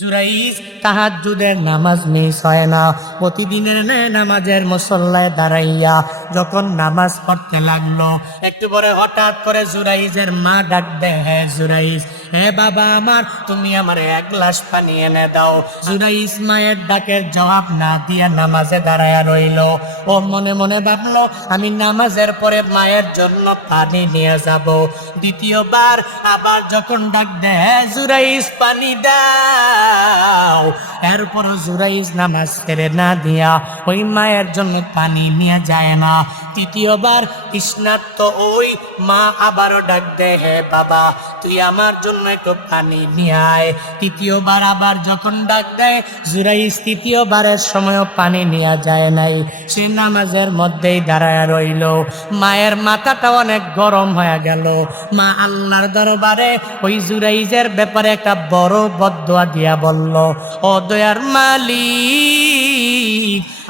জুরাইজ তাহাজ্জুদের নামাজ মিস হয় না। প্রতিদিনের নামাজের মুসল্লায় দাঁড়াইয়া যখন নামাজ পড়তে লাগলো, একটু পরে হঠাৎ করে জুরাইজের মা ডাক দেয়, হে জুরাইজ, হে বাবা আমার, তুমি আমার এক গ্লাস পানি এনে দাও। জুরাইজ মায়ের ডাকের জবাব না দিয়া নামাজে দাঁড়ায়া রইল। ও মনে মনে ভাবলো, আমি নামাজের পরে মায়ের জন্য পানি নিয়ে যাব। দ্বিতীয়বার আবার যখন ডাক দেয়, হে জুরাইজ পানি দাও, এরপর জুরাইজ নামাজ ছেড়ে না দিয়া ওই মায়ের জন্য পানি নিয়ে যায় না। তৃতীয়বার তৃষ্ণার্ত ওই মা আবারও ডাক দেয়, হে বাবা, তুই আমার জন্য একটু পানি নিয়ে আয়। তৃতীয়বার আবার যখন ডাক দেয়, জুরাইজ তৃতীয়বারের সময়ও পানি নিয়ে যায় নাই, সে নামাজের মধ্যেই দাঁড়ায় রইল। মায়ের মাথাটা অনেক গরম হয়ে গেল। মা আল্লাহর দরবারে ওই জুরাইজের ব্যাপারে একটা বড় বদদোয়া দিয়া বলল, ও দয়ার মালিক,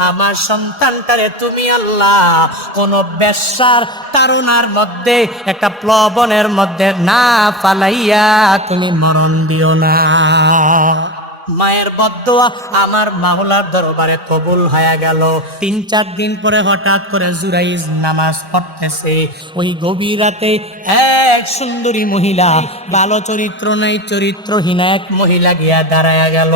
আমার সন্তানটারে তুমি আল্লাহ কোন বেশ্যার তাড়নার মধ্যে, একটা প্লবনের মধ্যে না ফালাইয়া তুমি মরণ দিও না। মায়ের বদদোয়া আমার মাওলার দরবারে কবুল হয়ে গেল। 3-4 দিন পরে হঠাৎ করে জুরাইজ নামাজ পড়তেছে। ওই গভীর রাতে এক সুন্দরী মহিলা, ভালো চরিত্র নাই, চরিত্রহীন এক মহিলা গিয়া দাঁড়ায়া গেল।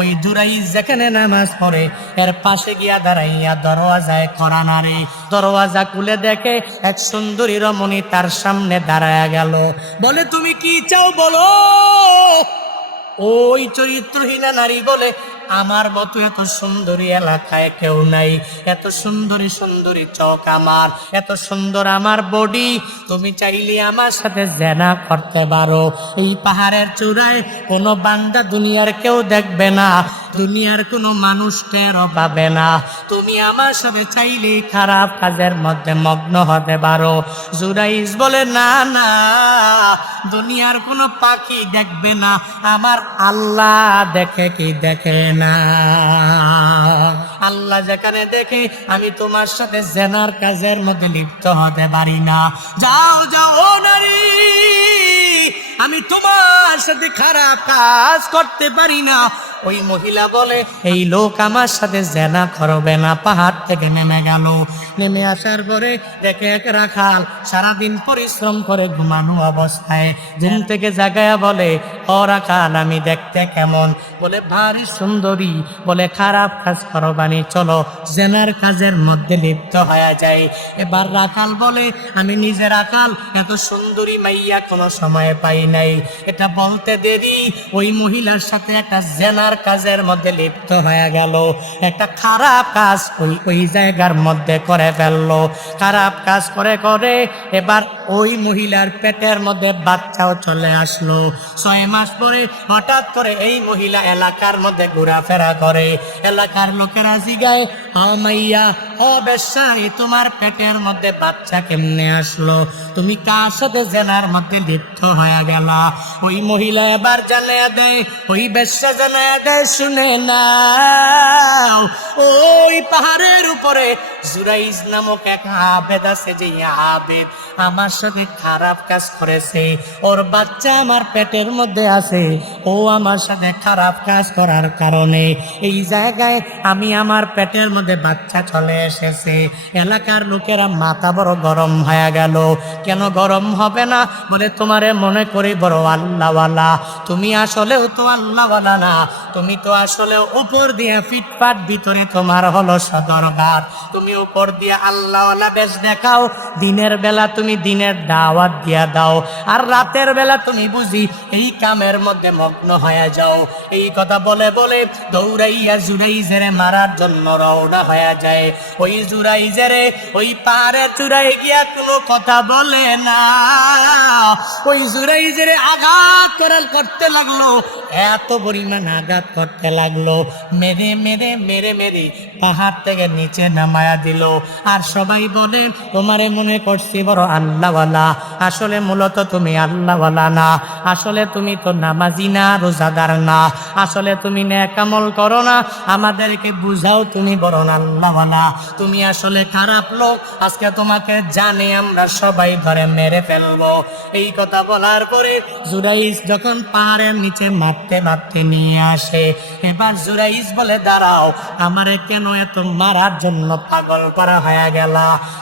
ওই জুরাইজ যেখানে নামাজ পড়ে এর পাশে গিয়া দাঁড়াইয়া দরওয়াজায় কড়া নাড়ে। দরওয়াজা খুলে দেখে এক সুন্দরী রমণী তার সামনে দাঁড়ায়া গেল। বলে, তুমি কি চাও বলো। ওই চরিত্রহীনা নারী বলে, আমার মতো এত সুন্দরী এলাকায় কেউ নাই, এত সুন্দরী সুন্দরী চোখ আমার, এত সুন্দর আমার বডি, তুমি চাইলে আমার সাথে জেনা করতে পারো। এই পাহাড়ের চূড়ায় কোনো বান্দা দুনিয়ার কেউ দেখবে না, দুনিয়ার কোনো মানুষ টেরও পাবে না, তুমি আমার সাথে চাইলেই খারাপ কাজের মধ্যে মগ্ন হতে পারো। জুরাইজ বলে, না না, দুনিয়ার কোনো পাখি দেখবে না, আমার আল্লাহ দেখে কি দেখে না। আল্লাহ যেখানে দেখে আমি তোমার সাথে জেনার কাজের মধ্যে লিপ্ত হতে পারি না। যাও যাও ও নারী, আমি তোমার সাথে খারাপ কাজ করতে পারি না। ওই মহিলা বলে, এই লোক আমার সাথে জেনা করবে না। পাহাড় থেকে নেমে গেল। নেমে আসার পরে দেখে এক রাখাল সারাদিন পরিশ্রম করে ঘুমানো অবস্থায় ঘুম থেকে জাগায়া বলে, ও রাখাল, আমি দেখতে কেমন? বলে, ভারী সুন্দরী। বলে, খারাপ কাজ করবানি, চলো জেনার কাজের মধ্যে লিপ্ত হয়ে যায়। এবার রাখাল বলে, আমি নিজে রাখাল, এত সুন্দরী মাইয়া কোনো সময় পাই নাই। এটা বলতে দেরি ওই মহিলার সাথে একটা জেনার কাজের মধ্যে লিপ্ত হয়ে গেল। একটা খারাপ কাজ ওই জায়গার মধ্যে করে ফেললো। খারাপ কাজ করে করে এবার ওই মহিলার পেটের মধ্যে বাচ্চাও চলে আসলো। 6 মাস পরে হঠাৎ করে এই মহিলা এলাকার মধ্যে ঘোরাফেরা করে। এলাকার লোকেরা জিগায়, ও মাইয়া, ও বেশ্যাই, তোমার পেটের মধ্যে বাচ্চা কেমনে আসলো? তুমি কার সাথে জেনার মধ্যে লিপ্ত হয়ে গেলা? ওই মহিলা এবার জানায়া দেয়, ওই বেশ্যা জানায়া দেয়, শুনে নাও, ওই পাহাড়ের উপরে জুরাইজ নামক এক আবেদ আছে, যে আবেদ আমার সাথে খারাপ কাজ করেছে, ওর বাচ্চা আমার পেটের মধ্যে আছে। ও আমার সাথে খারাপ কাজ করার কারণে এই জায়গায় আমি আমার পেটের মধ্যে বাচ্চা চলে এসেছে। এলাকার লোকেরা মাথা বড় গরম হয়ে গেল। কেন গরম হবে না? বলে, তোমারে মনে করি বড় আল্লাহওয়ালা, তুমি আসলেও তো আল্লাহওয়ালা না, তুমি তো আসলে উপর দিয়ে ফিটফাট, ভিতরে তোমার হলো সদরঘাট। তুমি উপর দিয়ে আল্লাহওয়ালা বেশ দেখাও, দিনের বেলা তুমি দিনের দাওয়াত দিয়া দাও, আর রাতের বেলা তুমি বুঝি এই কামের মধ্যে মগ্ন হয়ে যাও। এই কথা বলে বলে দৌড়াইয়া জুরাইজেরে মারার জন্য রওনা হয়ে যায়। ওই জুরাইজেরে ওই পাহাড়ে চূড়ায় গিয়া কোনো কথা বলে না। ওই জুরাইজেরে আঘাত করতে লাগলো, এত পরিমাণ আঘাত করতে লাগলো, মেরে মেরে মেরে মেরে পাহাড় থেকে নিচে নামায়া দিল। আর সবাই বলে তোমারে মনে করছি বড় আল্লাহওয়ালা, আসলে মূলত তুমি আল্লাহওয়ালা না, আসলে তুমি তো নামাজি না, রোজাদার না, আসলে তুমি নেক আমল করো না, আমাদেরকে বুঝাও তুমি বড় আল্লাহওয়ালা, তুমি আসলে খারাপ লোক, আজকে তোমাকে জানে আমরা সবাই ধরে মেরে ফেলবো। এই কথা বলার পরে জুরাইজ যখন পাহাড়ের নিচে মারতে মারতে নিয়ে আসে, এবার জুরাইজ বলে দাঁড়াও, আমারে কেন এত মারার জন্য পাগল করা হয়ে গেল?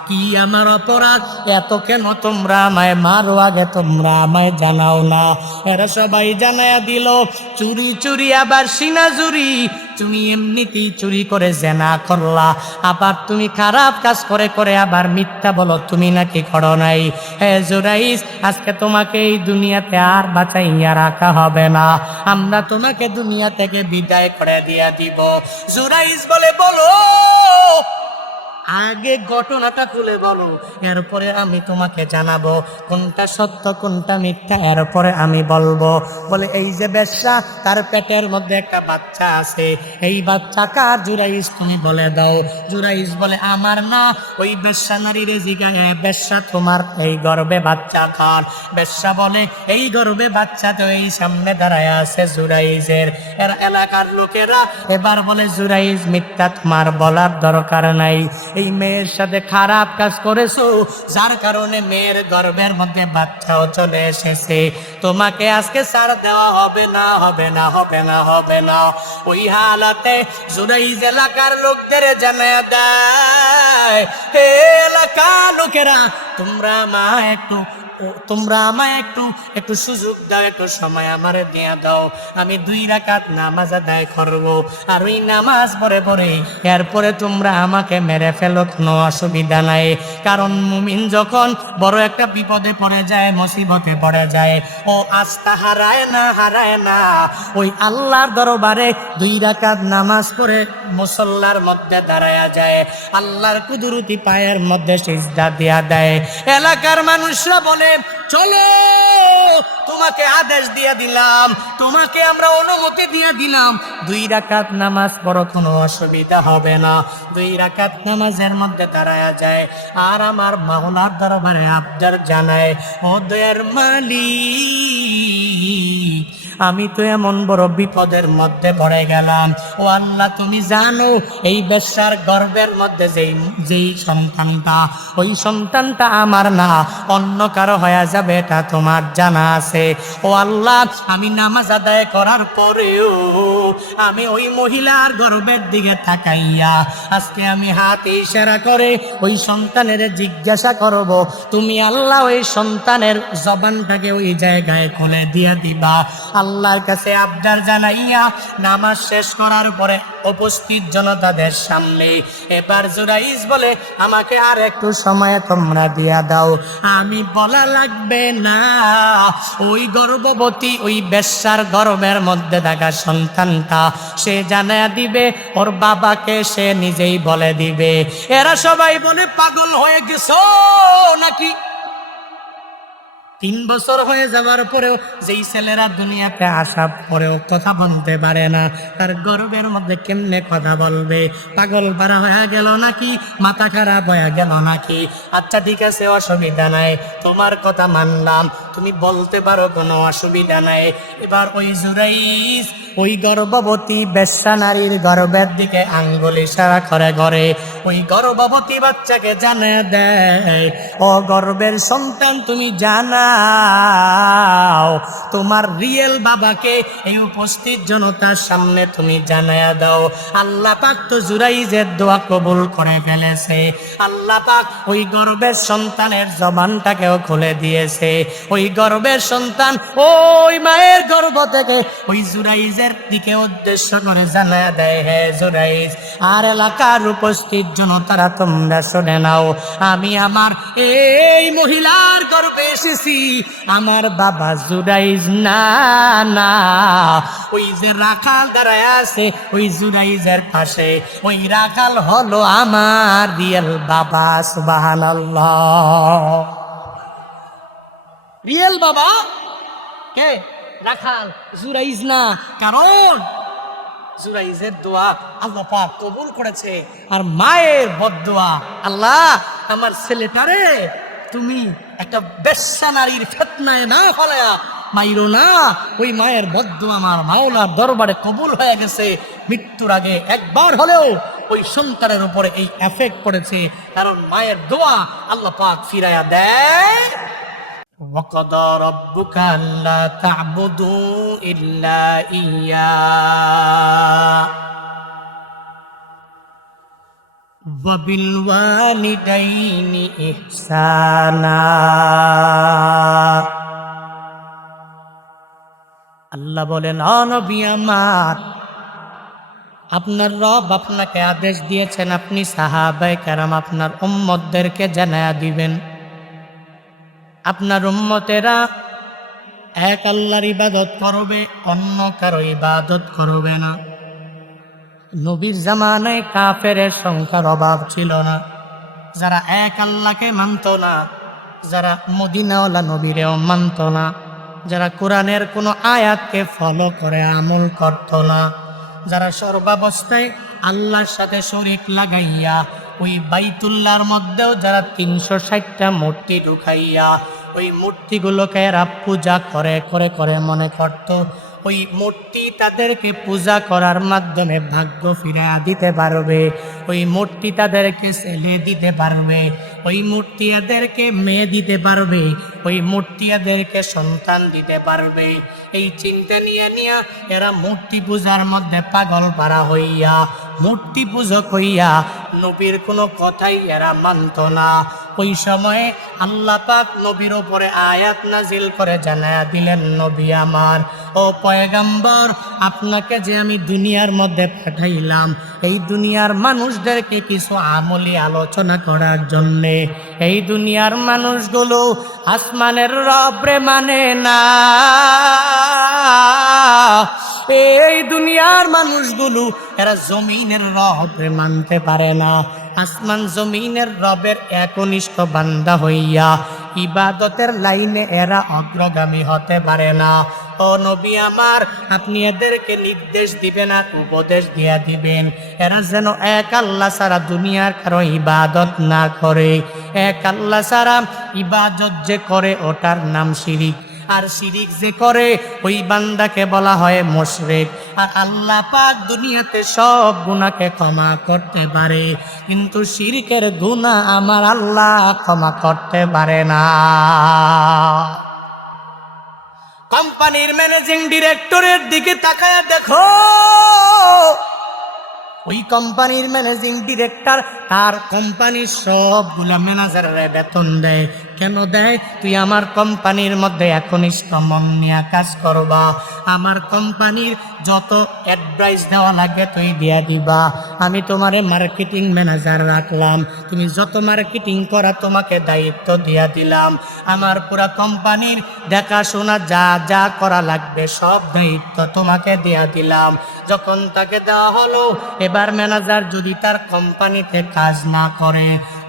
কি আমার অপরাধ, এত কেন তোমরা আমায় মারো? আগে তোমরা আমায় জানাও না। এরা সবাই জানায়া দিল, চুরি চুরি আবার সিনা চুরি, তুমি এমনিতেই চুরি করে জেনা করলা, আবার তুমি খারাপ কাজ করে করে আবার মিথ্যা বলো তুমি নাকি করো নাই। হে জুরাইজ, আজকে তোমাকে এই দুনিয়াতে আর বাঁচাইয়া রাখা হবে না, আমরা তোমাকে দুনিয়া থেকে বিদায় করে দিয়া দিব। জুরাইজ বলে বলো, আগে ঘটনাটা খুলে বলো, এরপরে আমি তোমাকে জানাবো কোনটা সত্য কোনটা মিথ্যা, এরপরে আমি বলবো। বলে এই যে বেশ্যা, তার পেটের মধ্যে একটা বাচ্চা আছে, এই বাচ্চা কার? জুরাইজ তুমি বলে দাও। জুরাইজ বলে আমার না, ওই বেশ্যা নারীরে জিগায়, বেশ্যা তোমার এই গর্ভে বাচ্চা কার? বেশ্যা বলে এই গর্ভে বাচ্চা তো এই সামনে দাঁড়ায় আছে জুরাইজের। এরা এলাকার লোকেরা এবার বলে জুরাইজ মিথ্যা তোমার বলার দরকার নাই, এই মেয়ের সাথে খারাপ কাজ করেছো, যার কারণে মেয়ের গর্ভের মধ্যে বাচ্চাও চলে এসেছে, তোমাকে আজকে ছাড় দেওয়া হবে না, হবে না, হবে না, হবে না। ওই হালাতে জুরাইজ এলাকার লোকদের জানায় দেয়, হে এলাকার লোকেরা, তোমরা আমায় একটু সুযোগ দাও, একটু সময় আমারে দিয়ে দাও, আমি 2 রাকাত নামাজ আদায় করব, আর ওই নামাজ পড়ে পড়ে এরপরে তোমরা আমাকে মেরে ফেলো, কোনো অসুবিধা নাই। কারণ মুমিন যখন বড় একটা বিপদে পড়ে যায়, মুসিবতে পড়ে যায়, ও আস্থা হারায় না, ওই আল্লাহর দরবারে 2 রাকাত নামাজ পড়ে মুসল্লার মধ্যে দাঁড়ায়া যায়, আল্লাহর কুদরতি পায়ের মধ্যে সিজদা দিয়া দেয়। এলাকার মানুষরা বলে চলো, তোমাকে আদেশ দিয়ে দিলাম, তোমাকে আমরা অনুমতি দিয়ে দিলাম, 2 রাকাত নামাজ পড়ো, কোনো অসুবিধা হবে না। 2 রাকাত নামাজের মধ্যে দাঁড়ায়া যায়, আর আমার মাওলার দরবারে আবদার জানায়, ও দয়ার মালিক, আমি তো এমন বড় বিপদের মধ্যে পড়ে গেলাম, ও আল্লাহ তুমি জানো এই বেশ্যার গর্ভের মধ্যে যেই সন্তানটা, ওই সন্তানটা আমার না, অন্য কারো হয়ে যাবে, এটা তোমার জানা আছে। ও আল্লাহ, আমি নামাজ আদায় করার পরেও আমি ওই মহিলার গর্ভের দিকে তাকাইয়া আজকে আমি হাত ইশারা করে ওই সন্তানের জিজ্ঞাসা করব, তুমি আল্লাহ ওই সন্তানের জবানটাকে ওই জায়গায় খুলে দিয়ে দিবা। আল্লাহর কাছে আবদার জানাইয়া নামাজ শেষ করার পরে উপস্থিত জনতাদের সামনে এবার জুরাইজ বলে, আমাকে আর একটু সময় তোমরা দিয়া দাও, আমি বলা লাগবে না, ওই গর্ভবতী ওই বেশ্যার গর্ভের মধ্যে থাকা সন্তানটা সে জানায়া দিবে ওর বাবাকে, সে নিজেই বলে দিবে। এরা সবাই বলে পাগল হয়ে গেছো নাকি? 3 বছর হয়ে যাওয়ার পরেও যেই ছেলেরা দুনিয়াতে আসার পরেও কথা বলতে পারে না, তার গর্ভের মধ্যে কেমনে কথা বলবে? পাগল পারা হয়ে গেল নাকি? মাথা খারাপ হয়ে গেল নাকি? আচ্ছা ঠিক আছে, অসুবিধা নাই, তোমার কথা মানলাম, তুমি বলতে পারো, কোনো অসুবিধা নাই। এবার ওই জুরাইজ ওই গর্ভবতী বেশ্যা নারীর গর্ভের দিকে আঙ্গুল ইশারা করে ঘরে ওই গর্ভবতী বাচ্চাকে জানিয়ে দেয়, ও গর্ভের সন্তান, তুমি জানাও তোমার রিয়েল বাবাকে এই উপস্থিত জনতার সামনে তুমি জানায়া দাও। আল্লাহ পাক তো জুরাইজের দোয়া কবুল করে ফেলেছে, আল্লাহ পাক ওই গর্ভের সন্তানের জবানটাকেও খুলে দিয়েছে। ওই গর্ভের সন্তান ওই মায়ের গর্ভ থেকে ওই জুরাইজের দিকে উদ্দেশ্য করে জানায়া দেয়, হে জুরাইজ আর এলাকার উপস্থিত জনতারা, তোমরা শুনে নাও, আমি আমার এই মহিলার গর্ভে এসেছি, আমার বাবা জুরাইজ না, না, ওই যে রাখাল দাঁড়ায় আছে ওই জুরাইজের পাশে, ওই রাখাল হলো আমার রিয়েল বাবা। সুবহানাল্লাহ। রিয়েল বাবা কে? রাখাল, জুরাইজ না। কারণ জুরাইজের দোয়া আল্লাহ পাক কবুল করেছে। আর মায়ের বদদোয়া, আল্লাহ আমার ছেলেটারে তুমি একটা বেশ্যা নারীর ফিতনায় না ফলায়া মাইরো না। ওই মায়ের বদদোয়া আমার মাওলার দরবারে কবুল হয়ে গেছে। মৃত্যুর আগে একবার হলেও ওই সন্তানের উপরে এই এফেক্ট পড়েছে, কারণ মায়ের দোয়া আল্লাহ পাক ফিরায়া দেয়। وَقَضَى رَبُّكَ أَلَّا تَعْبُدُوا إِلَّا إِيَّاهُ وَبِالْوَالِدَيْنِ إِحْسَانًا। আল্লাহ বলেন, ও নবী আমার, আপনার রব আপনাকে আদেশ দিয়েছেন আপনি সাহাবায়ে কেরাম আপনার উম্মতদেরকে জানায়া দিবেন, আপনার উম্মতেরা এক আল্লাহর ইবাদত করবে, অন্য কারো ইবাদত করবে না। নবীর জামানায় কাফেরের সংখ্যার অভাব ছিল না, যারা এক আল্লাহকে মানত না, যারা মদিনাওয়ালা নবীরেও মানত না, যারা কোরআনের কোনো আয়াতকে ফলো করে আমল করত না, যারা সর্বাবস্থায় আল্লাহর সাথে শরীক লাগাইয়া ওই বাইতুল্লাহর মধ্যেও যারা 360টা মূর্তি ঢুকাইয়া ওই মূর্তিগুলোকে এরা পূজা করে করে করে মনে করত ওই মূর্তি তাদেরকে পূজা করার মাধ্যমে ভাগ্য ফিরিয়ে দিতে পারবে, ওই মূর্তি তাদেরকে ছেলে দিতে পারবে, ওই মূর্তি এদেরকে মেয়ে দিতে পারবে, ওই মূর্তি এদেরকে সন্তান দিতে পারবে। এই চিন্তা নিয়ে এরা মূর্তি পূজার মধ্যে পাগল পারা হইয়া মূর্তি পূজক হইয়া নবীর কোনো কথাই এরা মানত না। ওই সময়ে আল্লাহ পাক নবীর উপরে আয়াত নাজিল করে জানায়া দিলেন, নবী আমার, ও পয়গম্বর, আপনাকে যে আমি দুনিয়ার মধ্যে পাঠাইলাম এই দুনিয়ার মানুষদেরকে কিছু আমলি আলোচনা করার জন্যে। এই দুনিয়ার মানুষগুলো আসমানের রবরে মানে না, এই দুনিয়ার মানুষগুলো এরা জমিনের রবরে মানতে পারে না। আসমান জমিনের রবের একনিষ্ঠ বান্দা হইয়া ইবাদতের লাইনে এরা অগ্রগামী হতে পারে না। ও নবী আমার, আপনি এদেরকে নির্দেশ দিবেন আর উপদেশ দিয়া দিবেন, এরা যেন এক আল্লাহ ছাড়া দুনিয়ার কারো ইবাদত না করে। এক আল্লাহ ছাড়া ইবাদত যে করে ওটার নাম শিরিক, আর শিরিক যে করে ওই বান্দাকে বলা হয় মুশরিক। আর আল্লাহ পাক দুনিয়াতে সব গুনাহকে ক্ষমা করতে পারে, কিন্তু শিরিকের গুনাহ আমার আল্লাহ ক্ষমা করতে পারে না। কোম্পানির ম্যানেজিং ডিরেক্টরের দিকে তাকায় দেখো, ওই কোম্পানির ম্যানেজিং ডিরেক্টর তার কোম্পানির সবগুলা ম্যানেজারের বেতন দেয়। কেন দেয়? তুই আমার কোম্পানির মধ্যে একনিষ্ঠ মন নিয়ে কাজ করবা, আমার কোম্পানির যত অ্যাডভাইস দেওয়া লাগে তুই দিয়া দিবা, আমি তোমারে মার্কেটিং ম্যানেজার রাখলাম, তুমি যত মার্কেটিং করা তোমাকে দায়িত্ব দিয়া দিলাম, আমার পুরা কোম্পানির দেখাশোনা যা যা করা লাগবে সব দায়িত্ব তোমাকে দিয়া দিলাম। যখন তাকে দেওয়া হলো, এবার ম্যানেজার যদি তার কোম্পানিতে কাজ না করে,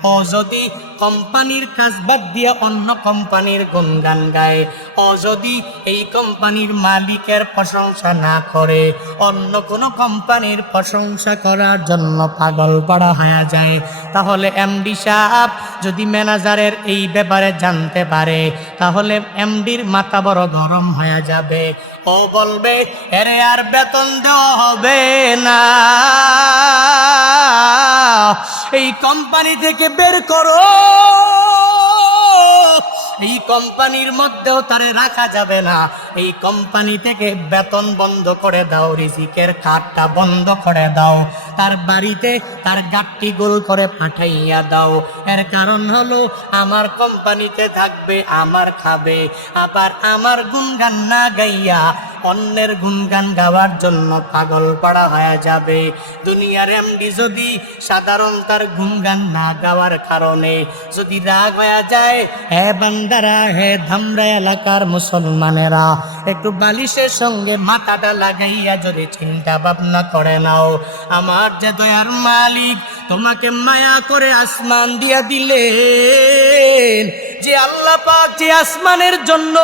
ও যদি কোম্পানির কাজ বাদ দিয়ে অন্য কোম্পানির গুণগান গায়, ও যদি এই কোম্পানির মালিকের প্রশংসা না করে, অন্য কোনো কোম্পানির প্রশংসা করার জন্য পাগল পাড়া হয়ে যায়, তাহলে এমডি সাহেব যদি ম্যানেজারের এই ব্যাপারে জানতে পারে, তাহলে এমডির মাথা বড় গরম হয়ে যাবে। ও বলবে, এরে আর বেতন দেওয়া হবে না, এই কোম্পানি থেকে বের করো, এই কোম্পানির মধ্যেও তারে রাখা যাবে না, এই কোম্পানি থেকে বেতন বন্ধ করে দাও, রিজিকের খাতটা বন্ধ করে দাও, তার বাড়িতে তার গাট্টি গোল করে পাঠাইয়া দাও। এর কারণ হলো আমার কোম্পানিতে থাকবে, আমার খাবে, আবার আমার গুণগান না গাইয়া অন্যের গুণগান গাওয়ার জন্য পাগল পাড়া হয়ে যাবে। দুনিয়ার এমডি যদি সাধারণ তার গুণগান না গাওয়ার কারণে যদি রাগ হয়ে যায়, হে বান্দারা, হে ধামরা এলাকার মুসলমানেরা, একটু বালিশের সঙ্গে মাথাটা লাগাইয়া যদি চিন্তা ভাবনা করে নাও, আমার যে দয়ার মালিক তোমাকে মায়া করে আসমান দিয়া দিলেন, যে আল্লাহ পাক যে আসমানের জন্য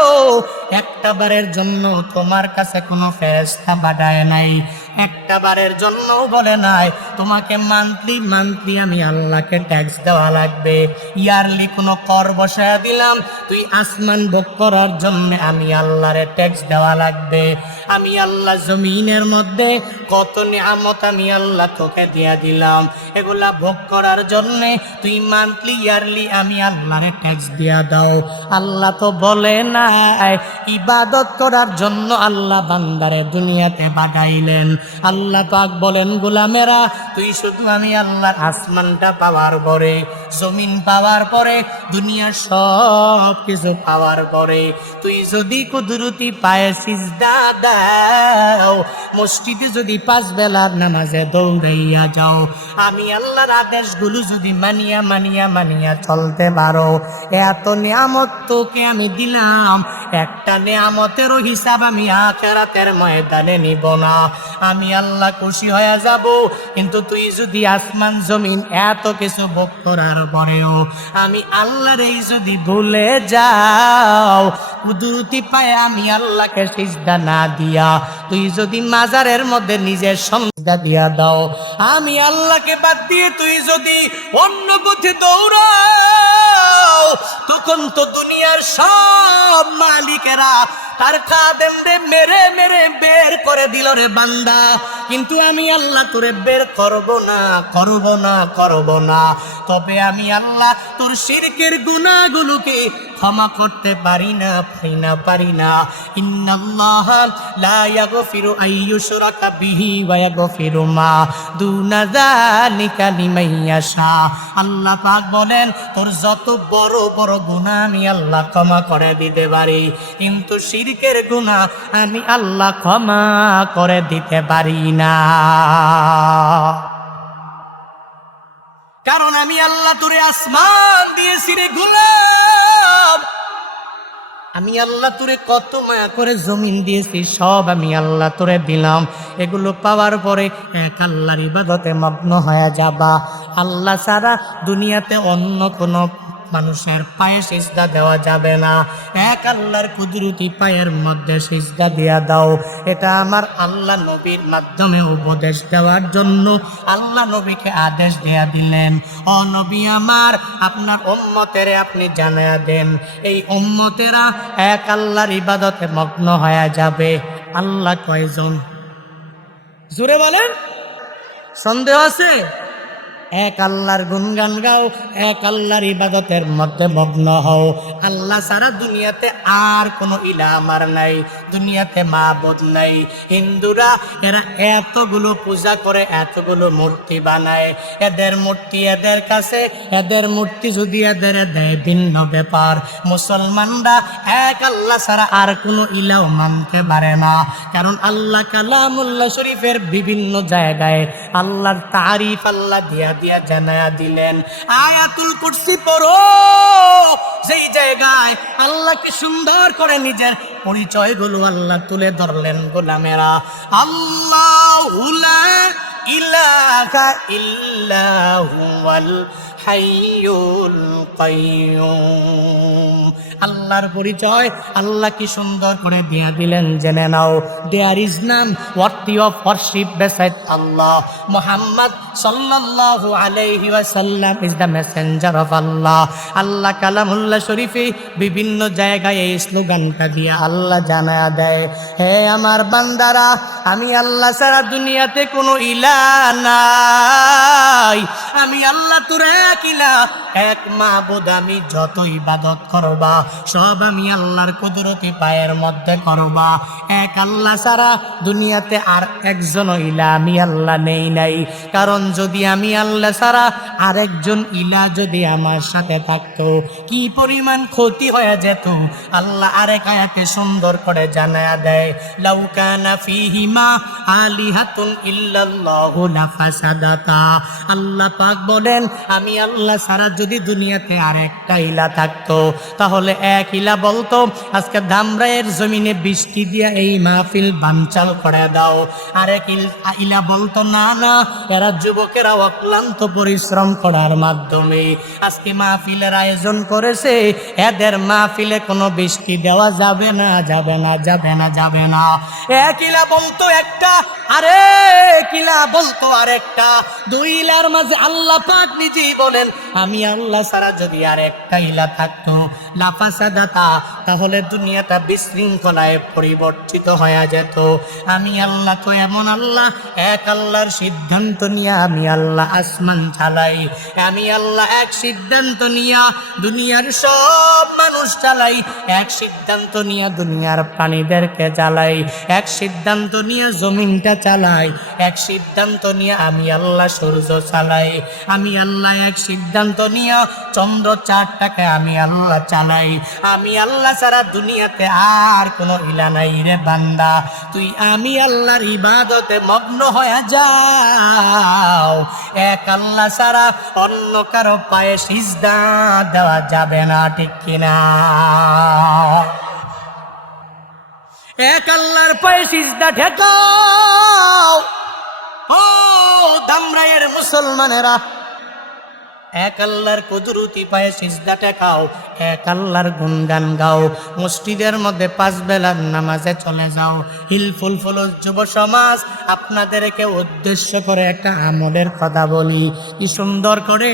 একটা বারের জন্য তোমার কাছে কোনো ফেরেশতা পাঠায় নাই, একটা বারের জন্যও বলে নাই তোমাকে মান্থলি আমি আল্লাহকে ট্যাক্স দেওয়া লাগবে, ইয়ারলি কোনো কর বসায় দিলাম তুই আসমান ভোগ করার জন্য আমি আল্লাহরে ট্যাক্স দেওয়া লাগবে। আমি আল্লাহ জমিনের মধ্যে কত নিয়ামত আমি আল্লাহ তোকে দিয়া দিলাম, এগুলা ভোগ করার জন্য তুই মান্থলি ইয়ারলি আমি আল্লাহরে ট্যাক্স দিয়া দাও। আল্লাহ তো বলে নাই ইবাদত করার জন্য আল্লাহ বান্দারে দুনিয়াতে পাঠাইলেন। আল্লাহ পাক বলেন গোলামেরা তুই শুধু আমি আল্লাহর আসমানটা পাওয়ার পরে, জমিন পাওয়ার পরে, দুনিয়ার সব কিছু পাওয়ার পরে তুই যদি কুদরতি পায়ে সিজদা দাও, মসজিদে যদি 5 বেলার নামাজে দৌড়াইয়া যাও, আমি আল্লাহর আদেশগুলো যদি মানিয়া চলতে পারো, এত নিয়ামত তোকে আমি দিলাম, একটা নিয়ামতেরও হিসাব আমি আখিরাতের ময়দানে নিব না। আমি আল্লাহ খুশি হয়ে যাব। কিন্তু তুই যদি আসমান জমিন এত কিছু ভোগ করার পরেও আমি আল্লাহর এই যদি ভুলে যাও, কুদরতি পায়ে আমি আল্লাহকে সিজদা না দিয়া তুই যদি মাজারের মধ্যে নিজের সিজদা দিয়া দাও, আমি আল্লাহকে বাদ দিয়ে তুই যদি অন্য পথে দৌড়াও, তখন তো দুনিয়ার সব মালিকেরা তার খাদেমরে মেরে মেরে বের করে দিল রে বান্দা। কিন্তু আমি আল্লাহ তোরে বের করব না। তবে আমি আল্লাহ তোর শিরকের গুনাহগুলোকে ক্ষমা করতে পারি না। ইন্নাল্লাহা লা ইয়াগফিরু আইয়ুশরাকা বিহি ওয়া ইয়াগফিরু মা দুনা যালিকা লিমান ইয়াশা। আল্লাহ পাক বলেন তোর যত বড় বড় গুনাহ আমি আল্লাহ ক্ষমা করে দিতে পারি, কিন্তু শিরকের গুনাহ আমি আল্লাহ ক্ষমা করে দিতে পারি না। কারণ আমি আল্লাহ তোরে আসমান দিয়েছি রে গোলাম, আমি আল্লাহ তোরে কত মায়া করে জমিন দিয়েছি, সব আমি আল্লাহ তোরে দিলাম। এগুলো পাওয়ার পরে এক আল্লাহর ইবাদতে মগ্ন হয়ে যাবা। আল্লাহ ছাড়া দুনিয়াতে অন্য কোনো মানুষের পায়ে সিজদা দেওয়া যাবে না। এক আল্লাহর কুদরতি পায়ের মধ্যে সিজদা দিয়া দাও। এটা আমার আল্লাহ নবীর মাধ্যমে উপদেশ দেওয়ার জন্য আল্লাহ নবীকে আদেশ দেয়া দিলেন, ও নবী আমার আপনার উম্মতেরে আপনি জানায়া দেন, এই উম্মতেরা এক আল্লাহর ইবাদতে মগ্ন হয়ে যাবে। আল্লাহ কয়জন জোরে বলেন, সন্দেহ আছে? এক আল্লাহর গুণগান গাও, এক আল্লাহর ইবাদতের মধ্যে মগ্ন হও। আল্লাহ সারা দুনিয়াতে আর কোনো ইলাহ আমার নাই, দুনিয়াতে মাবুদ নাই। হিন্দুরা এরা এতগুলো পূজা করে, এতগুলো মূর্তি বানায়, এদের মূর্তি এদের কাছে, এদের মূর্তি যদি এদের দেয় ভিন্ন ব্যাপার। মুসলমানরা এক আল্লাহ ছাড়া আর কোনো ইলাহ মানতে পারে না। কারণ আল্লাহ কালামুল্লাহ শরীফের বিভিন্ন জায়গায় আল্লাহর তারিফ আল্লাহ দিয়া জানায়া দিলেন। আয়াতুল কুরসি পড়ো, যেই জায়গায় আল্লাহকে সুন্দর করে নিজের পরিচয়গুলো আল্লাহ তুলে ধরলেন। গোলামেরা আল্লাহু লা ইলাহা ইল্লা হুয়াল হাইয়ুল কাইয়্যুম। আল্লাহর পরিচয় আল্লাহ কি সুন্দর করে দিয়া দিলেন, জেনে নাও। There is none worthy of worship beside Allah. Muhammad সাল্লাল্লাহু আলাইহি ওয়াসাল্লাম is the messenger of Allah. Allah কালামুল্লাহ শরীফে বিভিন্ন জায়গায় এই স্লোগানটা দিয়া আল্লাহ জানায়া দেয়, হে আমার বান্দারা, আমি আল্লাহ ছাড়া দুনিয়াতে কোনো ইলাহ নাই। আমি আল্লাহ তোর এক ইলাহ, এক মাবুদ। আমি যত ইবাদত করবা সব আমি আল্লাহর কুদরতি পায়ের মধ্যে করবা। এক আল্লাহ ছাড়া দুনিয়াতে আর একজন ইলাহ আমি আল্লাহ নেই নাই। কারণ যদি আমি আল্লাহ ছাড়া আরেকজন ইলাহ যদি আমার সাথে থাকতো, কি পরিমাণ ক্ষতি হয়ে যেত। আল্লাহ আরেক আয়াতে সুন্দর করে জানায়া দেয়, লাউ কানা ফীহিমা আলিহাতুন ইল্লাল্লাহু লাফাসাদাতা। আল্লাহ পাক বলেন আমি আল্লাহ ছাড়া যদি দুনিয়াতে আরেকটা ইলাহ থাকতো, তাহলে এক ইলাহ বলতো আজকে ধামরাইয়ের জমিনে বৃষ্টি দিয়া এই মাহফিল বানচাল করে দাও। আরেক ইলাহ বলতো না না, এরা যুবকেরা অক্লান্ত পরিশ্রম করার মাধ্যমে আজকে মাহফিলের আয়োজন করেছে, এদের মাহফিলে কোনো বৃষ্টি দেওয়া যাবে না। এক ইলাহ বলতো একটা, আরে ইলা বলতো আরেকটা, দুই ইলার মাঝে আল্লাহ পাক নিজেই বলেন আমি আল্লাহ ছাড়া যদি আরেকটা ইলা থাকতো লাফাসাদাতা, তাহলে দুনিয়াটা বিশৃঙ্খলায় পরিবর্তিত হয়ে যেত। আমি আল্লাহ তো এমন আল্লাহ, এক আল্লাহর সিদ্ধান্ত নিয়ে আমি আল্লাহ আসমান চালাই, আমি আল্লাহ এক সিদ্ধান্ত নিয়ে দুনিয়ার সব মানুষ চালাই, এক সিদ্ধান্ত নিয়ে দুনিয়ার প্রাণীদেরকে জ্বালাই, এক সিদ্ধান্ত নিয়ে জমিনটা চালাই, এক সিদ্ধান্ত নিয়ে আমি আল্লাহ সূর্য চালাই, আমি আল্লাহ এক সিদ্ধান্ত নিয়ে চন্দ্র চাঁদটাকে আমি আল্লাহ চালাই। আমি আল্লাহ ছাড়া দুনিয়াতে আর কোনো ইলা নাই রে বান্দা, তুই আমি আল্লাহর ইবাদতে মগ্ন হয়ে যাও। এক আল্লাহ ছাড়া অন্য কারো পায়ে সিজদা দেওয়া যাবে না, ঠিক কিনা? এক আল্লাহর পায়ে সিজদা ঠেকাও ও ধামরাইয়ের মুসলমানেরা, এক আল্লাহর কুদরতি পায়ে সিজদা ঠেকাও, এক আল্লাহর গুণগান গাও, মসজিদের মধ্যে 5 বেলার নামাজে চলে যাও। হিলফুল ফুলুস যুব সমাজ, আপনাদেরকে উদ্দেশ্য করে একটা আমলের কথা বলি। কি সুন্দর করে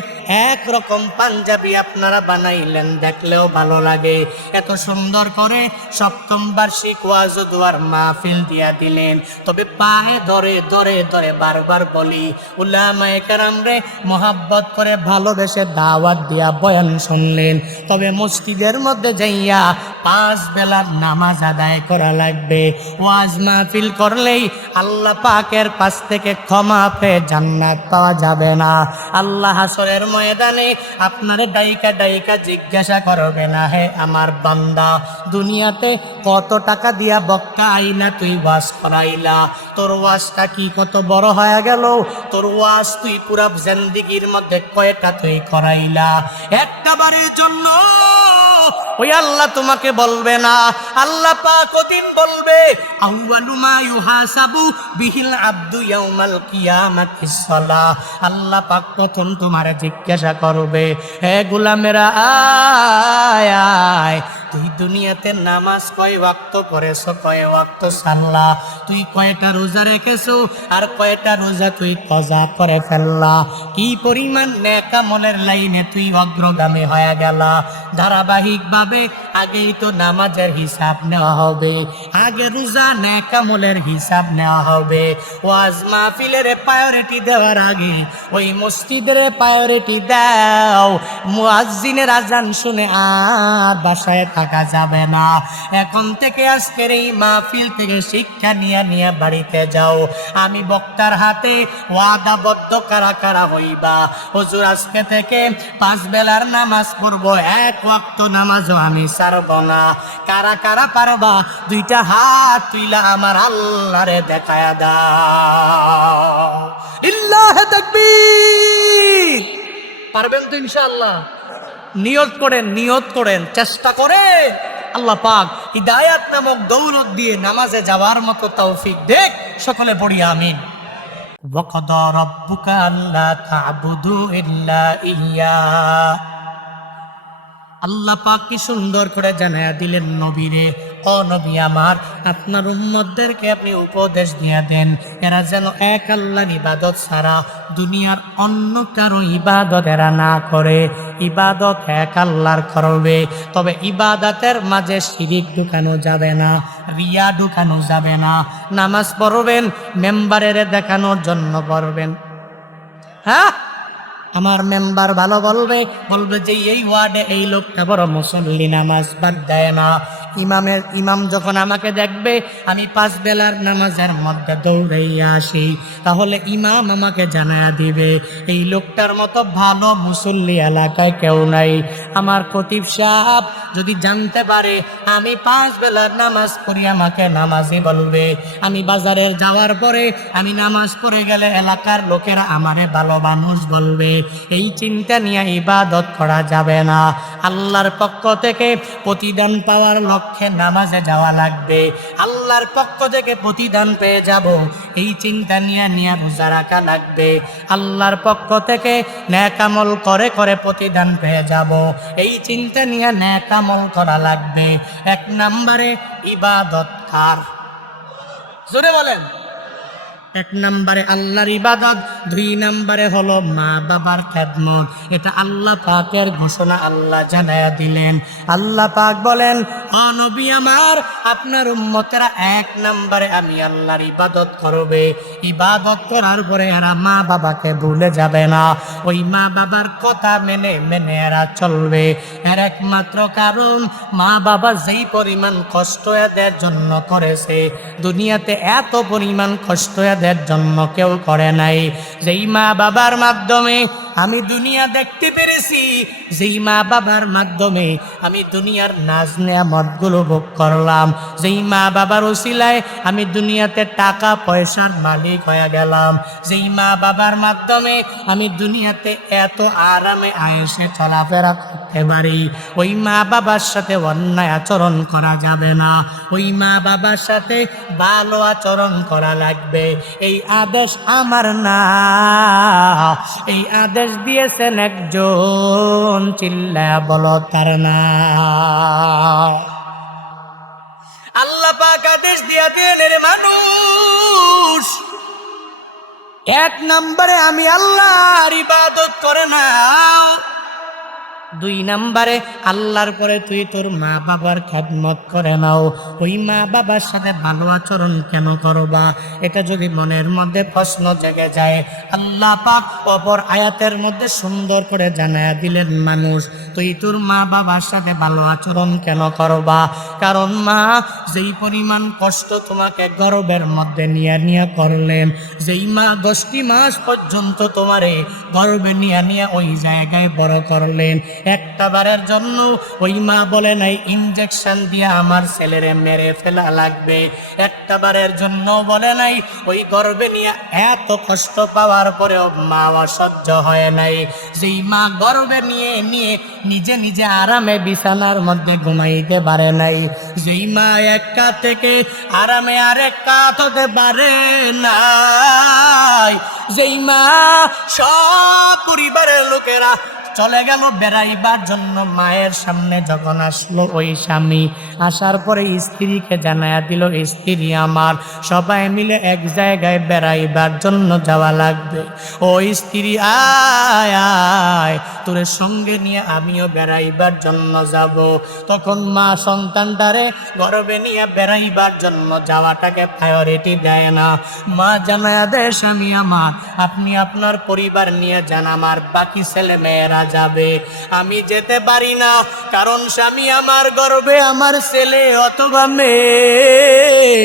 একরকম পাঞ্জাবি আপনারা বানাইলেন, দেখলেও ভালো লাগে। এত সুন্দর করে 7ম বার্ষিক ওয়াজ ও দোয়ার মাহফিল দিয়া দিলেন, তবে পায়ে ধরে ধরে ধরে বারবার বলি, উলামায়ে কেরামরে মোহাব্বত করে ভালোবেসে দাওয়াত দিয়া বয়ান শুনলেন, তবে মসজিদের মধ্যে যাইয়া 5 বেলার নামাজ আদায় করা লাগবে। ওয়াজ মাহফিল করলেই আল্লাহ পাকের পাশ থেকে ক্ষমা পেয়ে জান্নাত পাওয়া যাবে না। আল্লাহ হাসরের ময়দানে আপনারে ডাইকা ডাইকা জিজ্ঞাসা করবে না, হে আমার বান্দা, দুনিয়াতে কত টাকা দিয়া বক্তা আইলা তুই ওয়াজ করাইলা, তোর ওয়াজটা কি কত বড় হয়ে গেল, তোর ওয়াজ তুই পুরা জিন্দেগির মধ্যে কয়টা তুই করাইলা? একটা বারের জন্য ওই আল্লাহ তোমাকে বলবে না, আল্লাহ পাক ওদিন বলবে আউয়ালু মা ইউহাসাবু বিহিল আবদু ইয়াউমাল কিয়ামাতিস সালাহ। আল্লাহ পাক প্রথম তোমার জিজ্ঞাসা করবে, হে গোলামেরা আয় আয়, তুই দুনিয়াতে নামাজ কয় ওয়াক্ত পড়েছ, কয় ওয়াক্ত সাল্লা, তুই কয়টা রোজা রেখেছো আর কয়টা রোজা তুই কজা করে ফেললা, কি পরিমাণ নেক আমলের লাইনে তুই অগ্রগামী হয়ে গেলা। ধারাবাহিকভাবে আগেই তো নামাজের হিসাব নেওয়া হবে, আগে রোজা নেক আমলের হিসাব নেওয়া হবে। ওয়াজ মাহফিলের প্রায়োরিটি দেওয়ার আগে ওই মসজিদের প্রায়োরিটি দাও। মুয়াজ্জিনের আজান শুনে আর বাসায় থাকা যাবে না। এখন থেকে আজকের এই মাহফিল থেকে শিক্ষা নিয়ে নিয়ে বাড়িতে যাও। আমি বক্তার হাতে ওয়াদাবদ্ধ কারা কারা হইবা, হুজুর আজকে থেকে 5 বেলার নামাজ পড়বো, এক ওয়াক্ত নামাজও আমি ছাড়ব না। কারা কারা পারবা? 2টা হাত তুইলা আমার আল্লাহরে দেখায়া দাও। ইল্লাহে তাকবীর। পারবেন তো ইনশাআল্লাহ? নিয়ত করেন, নিয়ত করেন, চেষ্টা করে আল্লাহ পাক হিদায়াত নামক দৌলত দিয়ে নামাজে যাওয়ার মতো তৌফিক দেখ। সকলে পড়ি আমিন। ওয়াকাদা রাব্বুকা আল্লা তা'বুদু ইল্লা ইয়্যা। আল্লাহ পাক কি সুন্দর করে জানায়া দিলেন নবীরে, ও নবী আমার, আপনার উম্মতদেরকে আপনি উপদেশ দিয়ে দেন, এরা যেন এক আল্লাহর ইবাদত ছাড়া দুনিয়ার অন্য কারো ইবাদত এরা না করে, ইবাদত এক আল্লাহর করবে। তবে ইবাদতের মাঝে শিরিক ঢুকানো যাবে না, রিয়া ঢুকানো যাবে না। নামাজ পড়বেন মেম্বারের দেখানোর জন্য পড়বেন। হ্যাঁ, আমার মেম্বার ভালো বলবে, বলবে যে এই ওয়ার্ডে এই লোকটা বড় মুসল্লি, নামাজ বাদ দেয় না। ইমাম যখন আমাকে দেখবে আমি 5 বেলার নামাজের মধ্যে দৌড়াইয়া আসি, তাহলে ইমাম আমাকে জানায়া দিবে এই লোকটার মতো ভালো মুসল্লি এলাকায় কেউ নাই। আমার খতিব সাহেব যদি জানতে পারে আমি 5 বেলার নামাজ পড়ি, আমাকে নামাজি বলবে। আমি বাজারে যাওয়ার পরে আমি নামাজ পড়ে গেলে এলাকার লোকেরা আমারে ভালো মানুষ বলবে। এই চিন্তা নিয়ে ইবাদত করা যাবে না। আল্লাহর পক্ষ থেকে প্রতিদান পাওয়ার লক্ষ্যে নামাজে যাওয়া লাগবে। আল্লাহর পক্ষ থেকে প্রতিদান পেয়ে যাব, এই চিন্তা নিয়ে নিয়ে রোজা রাখা লাগবে। আল্লাহর পক্ষ থেকে নেক আমল করে করে প্রতিদান পেয়ে যাব, এই চিন্তা নিয়ে নেক আমল করা লাগবে। 1 নম্বরে ইবাদত কার? জোরে বলেন। এক নম্বরে আল্লাহর ইবাদত, দুই নম্বরে হলো মা বাবার খেদমত। এটা আল্লাহ পাকের ঘোষণা, আল্লাহ জানায়া দিলেন। আল্লাহ পাক বলেন, ও নবী আমার, আপনার উম্মতেরা এক নম্বরে আমি আল্লাহর ইবাদত করবে। ইবাদত করার পরে এরা মা বাবাকে ভুলে যাবে না, ওই মা বাবার কথা মেনে মেনে এরা চলবে। এর একমাত্র কারণ, মা বাবা যেই পরিমাণ কষ্ট এদের জন্য করেছে, দুনিয়াতে এত পরিমাণ কষ্ট এদের জন্য কেউ করে নাই। যেই মা বাবার মাধ্যমে আমি দুনিয়া দেখতে পেরেছি, যেই মা বাবার মাধ্যমে আমি দুনিয়ার নাজ নেয়ামতগুলো ভোগ করলাম, যেই মা বাবার ওসিলায় আমি দুনিয়াতে টাকা পয়সার মালিক হয়ে গেলাম, যেই মা বাবার মাধ্যমে আমি দুনিয়াতে এত আরামে আয়েসে চলাফেরা করতে পারি, ওই মা বাবার সাথে অন্যায় আচরণ করা যাবে না, ওই মা বাবার সাথে ভালো আচরণ করা লাগবে। এই আদেশ আমার না, এই আদেশ দিয়েছেন একজন, চিল্লায়া বলো তার না। আল্লাহ পাক আদেশ দিয়া দিলেন, মানুষ এক নম্বরে আমি আল্লাহর ইবাদত করে না, দুই নম্বরে আল্লাহর পরে তুই তোর মা বাবার খেদমত করে নাও। ওই মা বাবার সাথে ভালো আচরণ কেন করবা? এটা যদি মনের মধ্যে প্রশ্ন জেগে যায়, আল্লাহ পাক অপর আয়াতের মধ্যে সুন্দর করে জানায়া দিলেন, মানুষ তুই তোর মা বাবার সাথে ভালো আচরণ কেন করবা? কারণ মা যেই পরিমাণ কষ্ট তোমাকে গর্ভের মধ্যে নিয়ে নিয়ে করলেন, যেই মা 10টি মাস পর্যন্ত তোমারে গর্ভে নিয়ে নিয়ে ওই জায়গায় বড় করলেন, একটা বারের জন্য ওই মা বলে নাই ইনজেকশন দিয়ে আমার ছেলেরে মেরে ফেলা লাগবে, একটা বারের জন্য বলে নাই ওই গর্ভে নিয়ে এত কষ্ট পাওয়ার পরেও মা অসহ্য হয় নাই। যেই মা গর্ভে নিয়ে নিয়ে নিজে নিজে আরামে বিছানার মধ্যে ঘুমাইতে পারে নাই, যেই মা এক কাত থেকে আরামে আরেক কাত হতে পারে নাই, যেই মা সব পরিবারের লোকেরা চলে গেল বেড়াইবার জন্য, মায়ের সামনে যখন আসলো ওই স্বামী, আসার পরে স্ত্রীকে জানায়া দিল, স্ত্রী আমার, সবাই মিলে এক জায়গায় বেড়াইবার জন্য যাওয়া লাগবে, ও স্ত্রী আয় আয়, তোর সঙ্গে নিয়ে আমিও বেড়াইবার জন্য যাব। তখন মা সন্তানটারে গর্ভে নিয়ে বেড়াইবার জন্য যাওয়াটাকে প্রায়োরিটি দেয় না, মা জানায়া দেয়, স্বামী আমার, আপনি আপনার পরিবার নিয়ে যান, আমার বাকি ছেলে মেয়েরা যাবে, আমি যেতে পারি না, কারণ স্বামী আমার গর্ভে আমার ছেলে অথবা মেয়ে,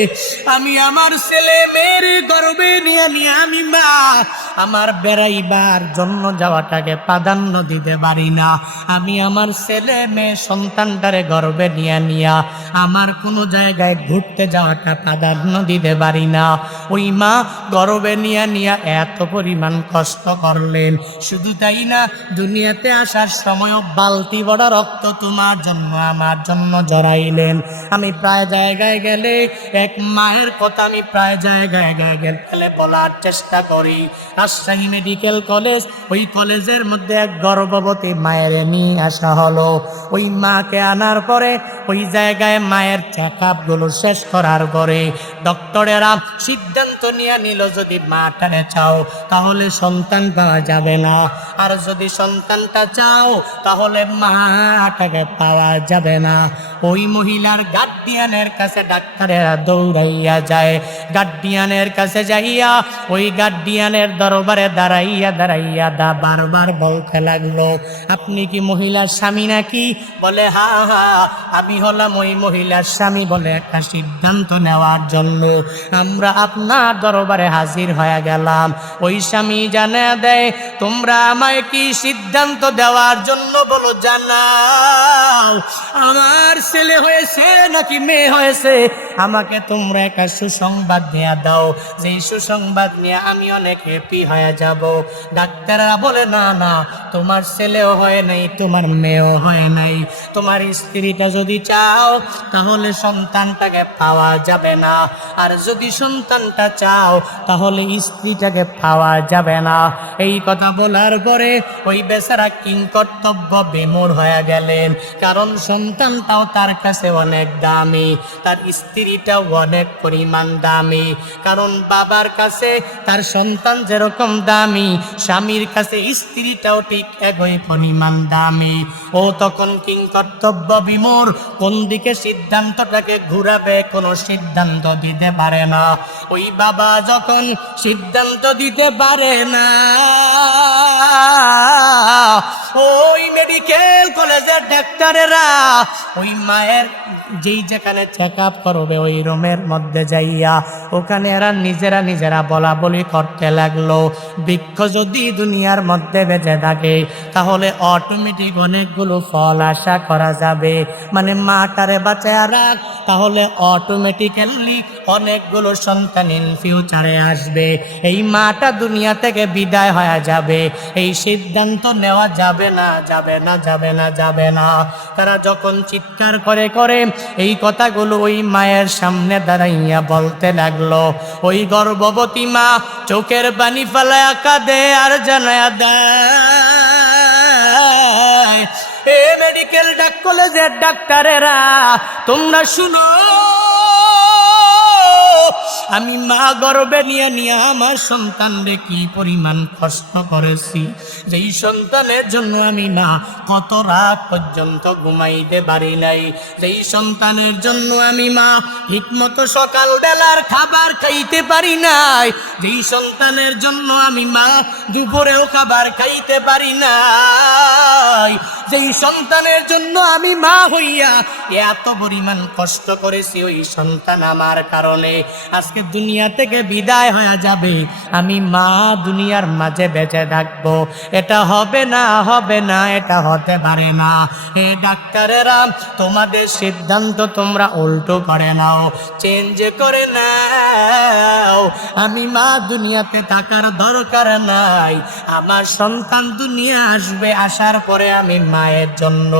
আমি আমার ছেলে মেয়ের গর্ভে নিয়ে নিয়ে আমি মা আমার বেড়াইবার জন্য যাওয়াটাকে প্রাধান্য দিতে পারি না, আমি আমার ছেলে মেয়ে সন্তানটারে গর্ভে নিয়ে নিয়া আমার কোনো জায়গায় ঘুরতে যাওয়াটা প্রাধান্য দিতে পারি না। ওই মা গর্ভে নিয়ে নিয়ে এত পরিমাণ কষ্ট করলেন, শুধু তাই না, দুনিয়াতে আসার সময়ও বালতি বড় রক্ত তোমার জন্য আমার জন্য জড়াইলেন। আমি প্রায় জায়গায় গেলে এক মায়ের কথা আমি প্রায় জায়গায় গেলে বলার চেষ্টা করি। রাজশাহী মেডিকেল কলেজ, ওই কলেজের মধ্যে এক গর্ভবতী মায়ের নিয়ে আসা হলো। ওই মাকে আনার পরে ওই জায়গায় মায়ের চেকআপগুলো শেষ করার পরে ডক্টরেরা সিদ্ধান্ত নিয়ে নিল, যদি মাটারে চাও তাহলে সন্তান পাওয়া যাবে না, আর যদি সন্তানটা চাও তাহলে মাটাকে পাওয়া যাবে না। ওই মহিলার গার্ডিয়ানের কাছে ডাক্তারেরা দৌড়াইয়া যায়, গার্ডিয়ানের কাছে যাইয়া ওই গার্ডিয়ানের দরবারে দাঁড়াইয়া দাঁড়াইয়া বারবার বলতে লাগলো, আপনি কি মহিলার স্বামী নাকি? বলে হ্যাঁ হ্যাঁ আমি হলাম ওই মহিলার স্বামী। বলে একটা সিদ্ধান্ত নেওয়ার জন্য আমরা আপনার দরবারে হাজির হয়ে গেলাম। ওই স্বামী জানা দেয়, তোমরা আমায় কি সিদ্ধান্ত দেওয়ার জন্য বলো, জানাও আমার ছেলে হয়েছে নাকি মেয়ে হয়েছে, আমাকে তোমরা একটা সুসংবাদ নিয়ে দাও, যেই সুসংবাদ নিয়ে আমি অনেক হ্যাপি হয়ে যাব। ডাক্তাররা বলে না না, তোমার ছেলেও হয় নাই, তোমার মেয়েও হয় নাই, তোমার স্ত্রীটা যদি চাও তাহলে সন্তানটাকে পাওয়া যাবে না, আর যদি সন্তানটা চাও তাহলে স্ত্রীটাকে পাওয়া যাবে না। এই কথা বলার পরে ওই বেচারা কিংকর্তব্য বিমূঢ় হয়ে গেলেন, কারণ সন্তানটাও তার কাছে অনেক দামি, তার স্ত্রীটাও অনেক পরিমাণ দামি। কারণ বাবার কাছে তার সন্তান যেরকম দামি, স্বামীর কাছে স্ত্রীটাও ঠিক একই পরিমাণ দামি। ও তখন কিংকর্তব্য বিমূঢ়, কোন দিকে সিদ্ধান্তটাকে ঘুরাবে কোনো সিদ্ধান্ত দিতে পারে না। ওই বাবা যখন সিদ্ধান্ত দিতে পারে না, ওই মেডিকেল কলেজের ডাক্তারেরা ওই মায়ের যেই যেখানে চেক আপ করবে ওই রুমের মধ্যে যাইয়া ওখানে এরা নিজেরা বলা বলি করতে লাগলো, বৃক্ষ যদি দুনিয়ার মধ্যে বেঁচে থাকে তাহলে অটোমেটিক অনেকগুলো ফল আশা করা যাবে। মানে মাটারে বাঁচায় রাখ, তাহলে অটোমেটিক্যালি অনেকগুলো সন্তান ইন ফিউচারে আসবে। এই মাটা দুনিয়া থেকে বিদায় হয়ে যাবে, এই সিদ্ধান্ত নেওয়া যাবে না, যাবে না, যাবে না, যাবে না। তারা যখন চিৎকার করে করে এই কথাগুলো ওই মায়ের সামনে দাঁড়াইয়া বলতে লাগলো, ওই গর্ভবতী মা চোখের পানি ফেলায়া কাঁদে আর জানায়া দেয়, এ মেডিকেল কলেজের ডাক্তারেরা তোমরা শুনো, আমি মা গর্বে নিয়ে আমার সন্তানরে কি পরিমাণ কষ্ট করেছি, যেই সন্তানের জন্য আমি মা কত রাত পর্যন্ত ঘুমাইতে পারি নাই, যেই সন্তানের জন্য আমি মা ঠিকমতো সকাল বেলার খাবার খাইতে পারি নাই, যেই সন্তানের জন্য আমি মা দুপুরেও খাবার খাইতে পারি নাই, যেই সন্তানের জন্য আমি মা হইয়া এত পরিমাণ কষ্ট করেছি, ওই সন্তান আমার কারণে আজকে দুনিয়া থেকে বিদায় হয়ে যাবে, আমি মা দুনিয়ার মাঝে বেঁচে থাকবো, এটা হবে না, হবে না, এটা হতে পারে না। হে ডাক্তারেরা, তোমাদের সিদ্ধান্ত তোমরা উল্টো করে নাও, চেঞ্জ করে নাও। আমি মা দুনিয়াতে থাকার দরকার নাই, আমার সন্তান দুনিয়া আসবে, আসার পরে আমি মায়ের জন্য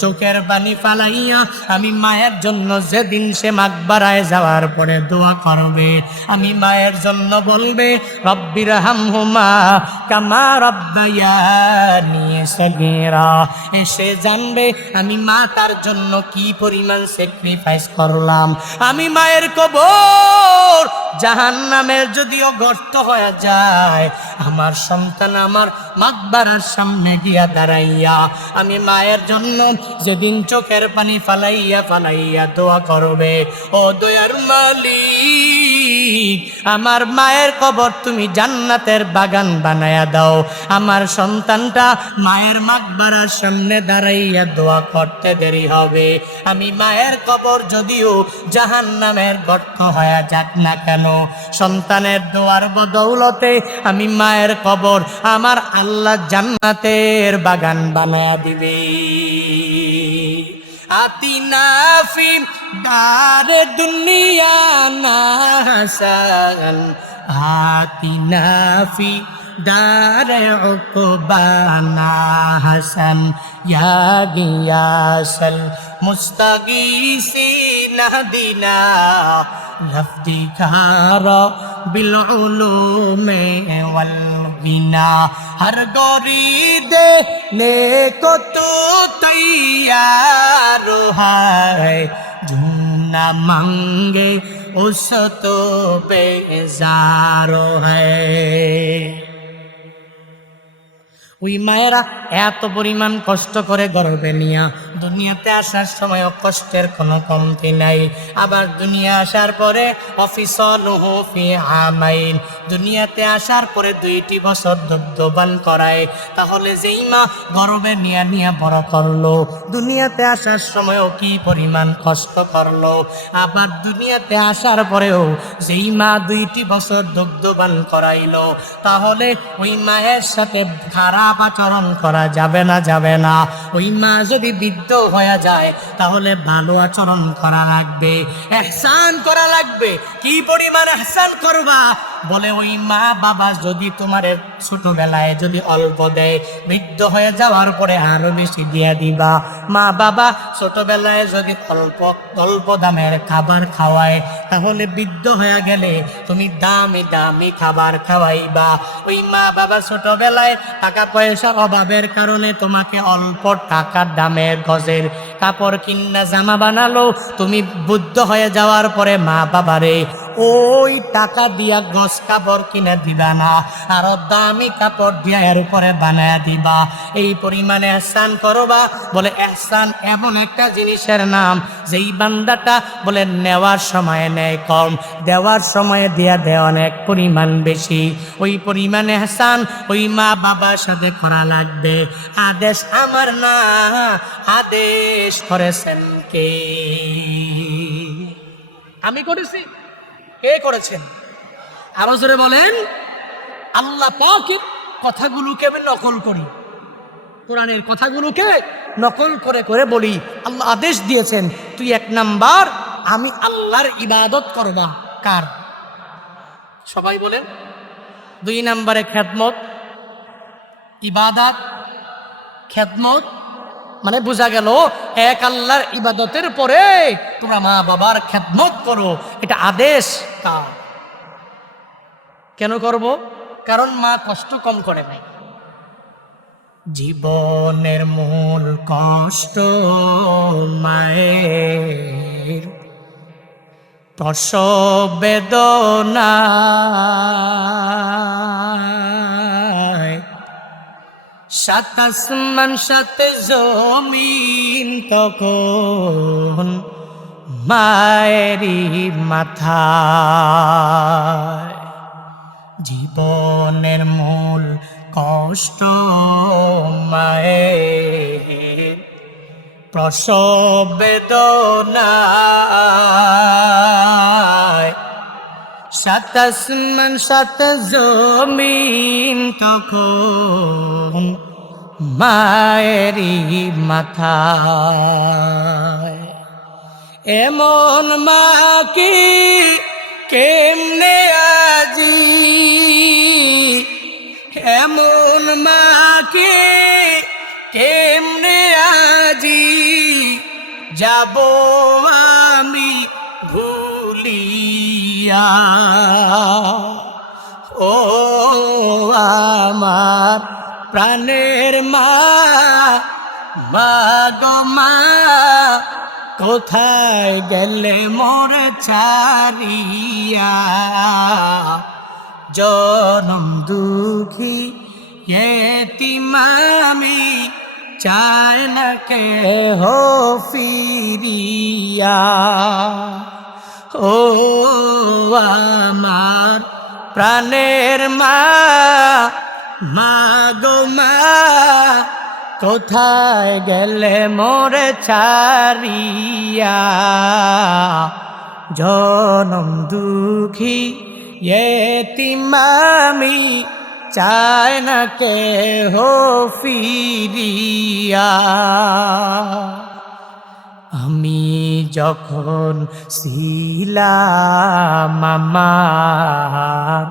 চোখের পানি ফালাইয়া আমি মায়ের জন্য যেদিন সে মাকবারায় যাওয়ার পরে দোয়া করবে, আমি মায়ের জন্য বলবে রব্বির হামহুমা কামা রব্বায়ানি সগীরা। এসে জানবে আমি মা তার জন্য কি পরিমাণ স্যাক্রিফাইস করলাম। আমি মায়ের কবর জাহান্নামের যদিও গর্ত হয়ে যায়, আমার সন্তান আমার মাকবারার সামনে গিয়া দাঁড়াইয়া আমি মায়ের জন্য যেদিন চোখের পানি ফালাইয়া ফালাইয়া দোয়া করবে, ও দয়ার মালিক আমার মায়ের কবর তুমি জান্নাতের বাগান বানায়া দাও। আমার সন্তানটা মায়ের মাকবারার সামনে দাঁড়াইয়া দোয়া করতে দেরি হবে, আমি মায়ের কবর যদিও জাহান্নামের গর্ত হয়ে যাক না কেন, সন্তানের দোয়ার বদৌলতে আমি মায়ের কবর আমার আল্লাহ জান্নাতের বাগান বানায়া দিবে। আতিনা ফি দারে দুনিয়া না হাসান, আতিনা ফি দারে উকবা না হাসান, ইয়া গিয়াসাল মুস্তাগীসিন দিনা লফদি খারা বিল উলুমে ওয়াল বিনা, हर गोरी देने को तो तैयार है, जो न मांगे उस तो बेजार है। ওই মায়েরা এত পরিমাণ কষ্ট করে গর্ভে নিয়া দুনিয়াতে আসার সময় কষ্টের কোনো কমতি নাই, আবার দুনিয়া আসার পরে অফিসলুহু ফি আমাইন, দুনিয়াতে আসার পরে 2টি বছর দুগ্ধপান করায়। তাহলে যেই মা গর্ভে নিয়া বড় করলো, দুনিয়াতে আসার সময়ও কি পরিমাণ কষ্ট করলো, আবার দুনিয়াতে আসার পরেও যেই মা 2টি বছর দুগ্ধপান করাইলো, তাহলে ওই মায়ের সাথে খারাপ আচরণ করা যাবে না, যাবে না। ওই মা যদি বৃদ্ধ হয়ে যায় তাহলে ভালো আচরণ করা লাগবে, ইহসান করা লাগবে। কি পরিমাণ ইহসান করবা, বলে ওই মা বাবা যদি তোমারে ছোটবেলায় যদি অল্প দেয়, বৃদ্ধ হয়ে যাওয়ার পরে আরো বেশি দিয়া দিবা। মা বাবা ছোটবেলায় যদি অল্প অল্প দামের খাবার খাওয়ায়, তাহলে বৃদ্ধ হয়ে গেলে তুমি দামি দামি খাবার খাওয়াইবা। ওই মা বাবা ছোটবেলায় টাকা পয়সার অভাবের কারণে তোমাকে অল্প টাকার দামের গজের কাপড় কিনা জামা বানালো, তুমি বুদ্ধ হয়ে যাওয়ার পরে মা বাবারে ওই টাকা দিয়া গজ কাপড় কিনে দিবা না, আরো দামি কাপড় দিয়া এর উপরে বানায় দিবা। এই পরিমাণে এহসান করবা। বলে এহসান এমন একটা জিনিসের নাম, যেই বান্দাটা বলে নেওয়ার সময় নেয় কম, দেওয়ার সময় দিয়া দেয় অনেক পরিমাণ বেশি। ওই পরিমাণে এহসান ওই মা বাবার সাথে করা লাগবে। আদেশ আমার না, আদেশ করেছেন কে? আমি করেছি? কে করেছেন? আরো জোরে বলেন। আল্লাহ পাকের কথাগুলোকে আমি নকল করি, কোরআনের কথাগুলোকে নকল করে করে বলি। আল্লাহ আদেশ দিয়েছেন, তুই 1 নাম্বার আমি আল্লাহর ইবাদত করবা। কার? সবাই বলেন। 2 নাম্বারে খেদমত, ইবাদত, খেদমত মানে বোঝা গেল এক আল্লাহর ইবাদতের পরে তোমরা মা বাবার খেদমত করো, এটা আদেশ। কার? কেন করব? কারণ মা কষ্ট কম করে নাই। জীবনের মূল কষ্ট মায়ের, প্রসব বেদনা, সাত আসমান সাত জমিন তখন মায়েরই মাথায়। জীবনের মূল কষ্ট মায়ের, প্রসব বেদনা, সাত আসমান সাত জমিন তখন মায়েরই মাথায়। এমন মা কি কেমনে আজি, এমন মা কি কেমনে আজি যাব আমি ভুলিয়া। ও আমার প্রাণের মা, মা গো মা, কোথায় গেলে মোর ছাড়িয়া। জনম দুঃখী এতিম আমি, চায় না কেহ ফিরিয়া। ও আমার প্রাণের মা, মা গো মা, কোথায় গেলে মোরে ছাড়িয়া। জনম দুঃখী এতিম আমি, চায় না কেহ ফিরিয়া। আমি যখন ছিলাম আমার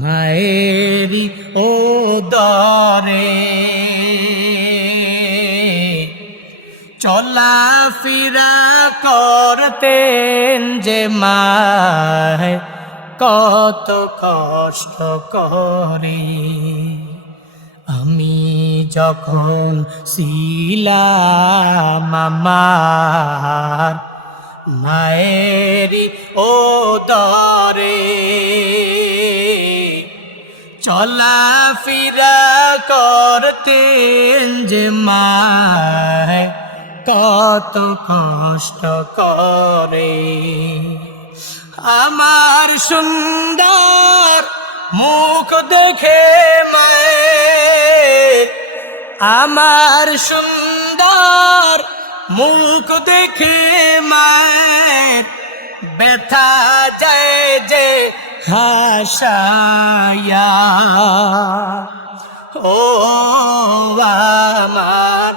মায়েরি ওদরে, চলা ফিরা করতেন যে মায় কত কষ্ট করে। আমি যখন ছিলাম আমার মায়েরি ওদরে, চলা ফিরা করতেন যে মায় কত কষ্ট করে। আমার সুন্দর মুখ দেখে মায়ের, আমার সুন্দর মুখ দেখে মায়ের ব্যথা যায় যে হাসায়া। ও আমার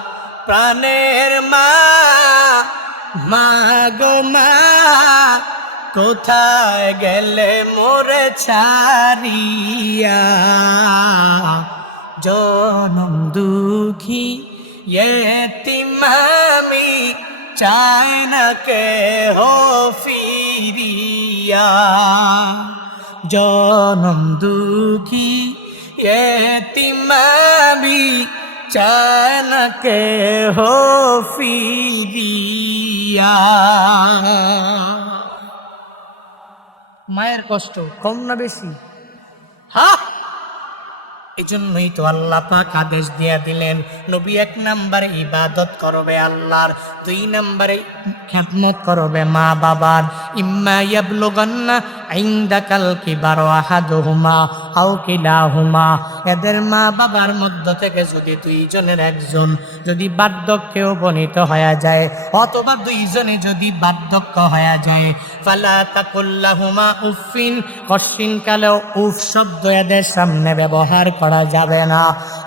প্রাণের মা, মা গো মা, কোথায় গেলে মোরে ছাড়িয়া, জনম দুঃখী ইয়েতিম আমি, চাই না কেহ ফিরিয়া। জনম দুঃখী ইয়েতিম আমি, চাই না কেহ ফিরিয়া। মায়ের কষ্ট কম না বেশি? হ্যাঁ, এই জন্যই তো আল্লাহ পাক আদেশ দিয়ে দিলেন, নবী 1 নম্বরে ইবাদত করবে আল্লাহর, 2 নম্বরে খেদমত করবে মা বাবার। ইম্মা ইয়াবলুগান্না ইনদাকাল কিবারু আহাদুহুমা আও কিলাহুমা, এদের মা বাবার মধ্য থেকে যদি 2 জনের একজন যদি বার্ধক্যে উপনীত হয়ে যায়, অথবা 2 জনে যদি বার্ধক্য হয়ে যায়, ফালা তাকুল্লাহুমা উফিন, কশিন কালেও উফ শব্দ এদের সামনে ব্যবহার করা যাবে না।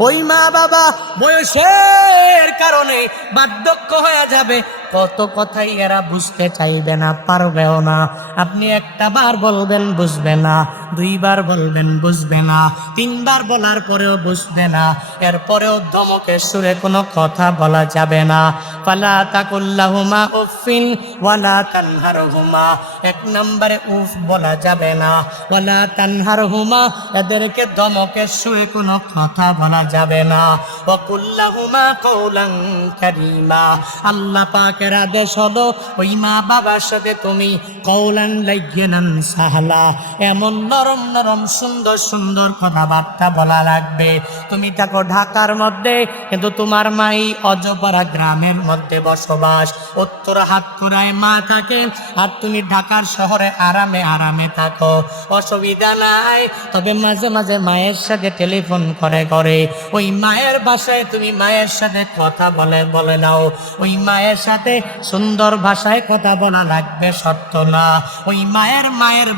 ওই মা বাবা বয়সের কারণে বার্ধক্য হয়ে যাবে, কত কথাই এরা বুঝতে চাইবে না, পারবেও না। আপনি 1 বার বলবেন বুঝবে না, 2 বার বলবেন বুঝবে না, 3 বার বলার পরেও বুঝবে না, এরপরেও ধমকের সুরে কোনো কথা বলা যাবে না। ফালা তাকুল্লাহুমা উফিন ওয়ালা তানহারহুমা, 1 নম্বরে উফ বলা যাবে না, ওয়ালা তানহারহুমা, এদেরকে ধমকের সুরে কোনো কথা বলা যাবে না। ওয়া কুল্লাহুমা কওলান কারীমা, আল্লাহ পাকের আদেশ হলো ওই মা বাবার সাথে তুমি কওলান লাইয়িনান সাহলা, এমন নরম নরম সুন্দর সুন্দর কথাবার্তা বলা লাগবে। তুমি থাকো ঢাকার মধ্যে, কিন্তু তোমার মাই অজপাড়া গ্রামের মধ্যে বসবাস, উত্তর হাতকুড়ায় মা থাকে, আর তুমি ঢাকার শহরে আরামে আরামে থাকো, অসুবিধা নাই। তবে মাঝে মাঝে মায়ের সাথে টেলিফোন করে করে ওই মায়ের ভাষায় তুমি মায়ের সাথে কথা বলে নাও। ওই মায়ের সাথে সুন্দর ভাষায় কথা বলা লাগবে, সত্য না। ওই মায়ের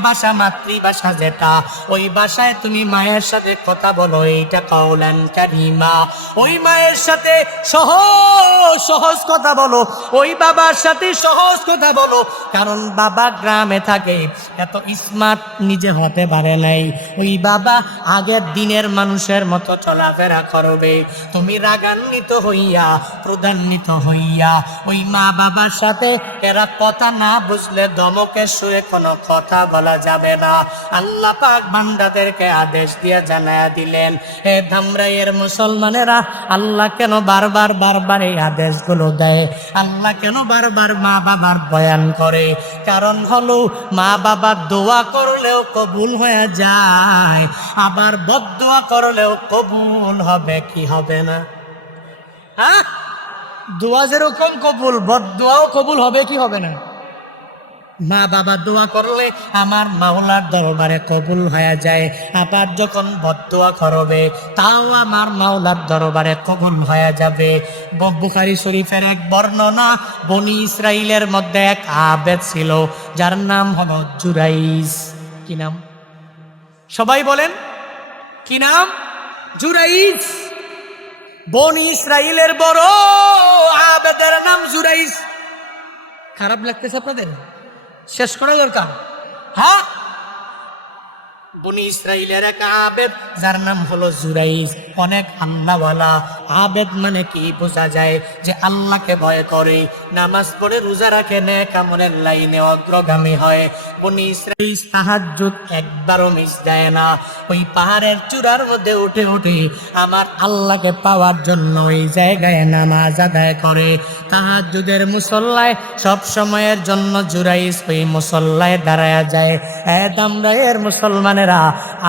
ভাষা, মাতৃভাষা যেটা, ওই ভাষায় তুমি মায়ের সাথে কথা বলো, এইটা কওলান কারীমা। ওই মায়ের সাথে সহজ সহজ কথা বলো, ওই বাবার সাথে সহজ কথা বলো, কারণ বাবা গ্রামে থাকে, এত স্মার্ট নিজে হতে পারে নাই। ওই বাবা আগের দিনের মানুষের মতো চলাফেরা করবে। তুমি রাগান্বিত হইয়া, ক্রোধান্বিত হইয়া ওই মা বাবার সাথে এরা কথা না বুঝলে ধমকের সুরে কোনো কথা বলা যাবে না। আল্লাহ পাক বান্দাদেরকে আদেশ দিয়ে জানায়া দিলেন, হে ধামরাইয়ের মুসলমানেরা, আল্লাহ কেন বারবার এই আদেশগুলো দেয়, আল্লাহ কেন বারবার মা বাবার বয়ান করে? কারণ হলো মা বাবার দোয়া করলেও কবুল হয়ে যায়, আবার বদদোয়া করলেও কবুল হবে কি হবে না? হ্যাঁ, দোয়া যেরকম কবুল, বদদোয়াও কবুল হবে কি হবে না? মা বাবা দোয়া করলে আমার মাওলার দরবারে কবুল হয়ে যায়, আবার যখন বদদোয়া করবে তাও আমার মাওলার দরবারে কবুল হয়ে যাবে। বুখারী শরীফের এক বর্ণনা, বনি ইসরাইলের মধ্যে এক আবেদ ছিল, যার নাম হলো জুরাইজ। কি নাম? সবাই বলেন কি নাম? জুরাইজ। বনি ইসরাইলের বড় আবেদের নাম জুরাইজ। খারাপ লাগতেছে আপনাদের? শেষ করা দরকার। হ্যাঁ, বনি ইসরাইলের এক আবেদ যার নাম হলো জুরাইজ, অনেক আল্লাহওয়ালা। আবেদ মানে কি বোঝা যায়? যে আল্লাহকে ভয় করে, নামাজ পড়ে, রোজা রাখে, নেক আমলের লাইনে অগ্রগামী হয়। বনি ইসরাইল তাহাজ্জুদ একবারও মিস দেয় না। ওই পাহাড়ের চূড়ার মধ্যে উঠে উঠে আমার আল্লাহকে পাওয়ার জন্য ওই জায়গায় নামাজ আদায় করে। তাহাজ্জুদের মুসল্লায় সব সময়ের জন্য জুরাইজ ওই মুসল্লায় দাঁড়ায়া যায়। দামরাইয়ের মুসলমানেরা,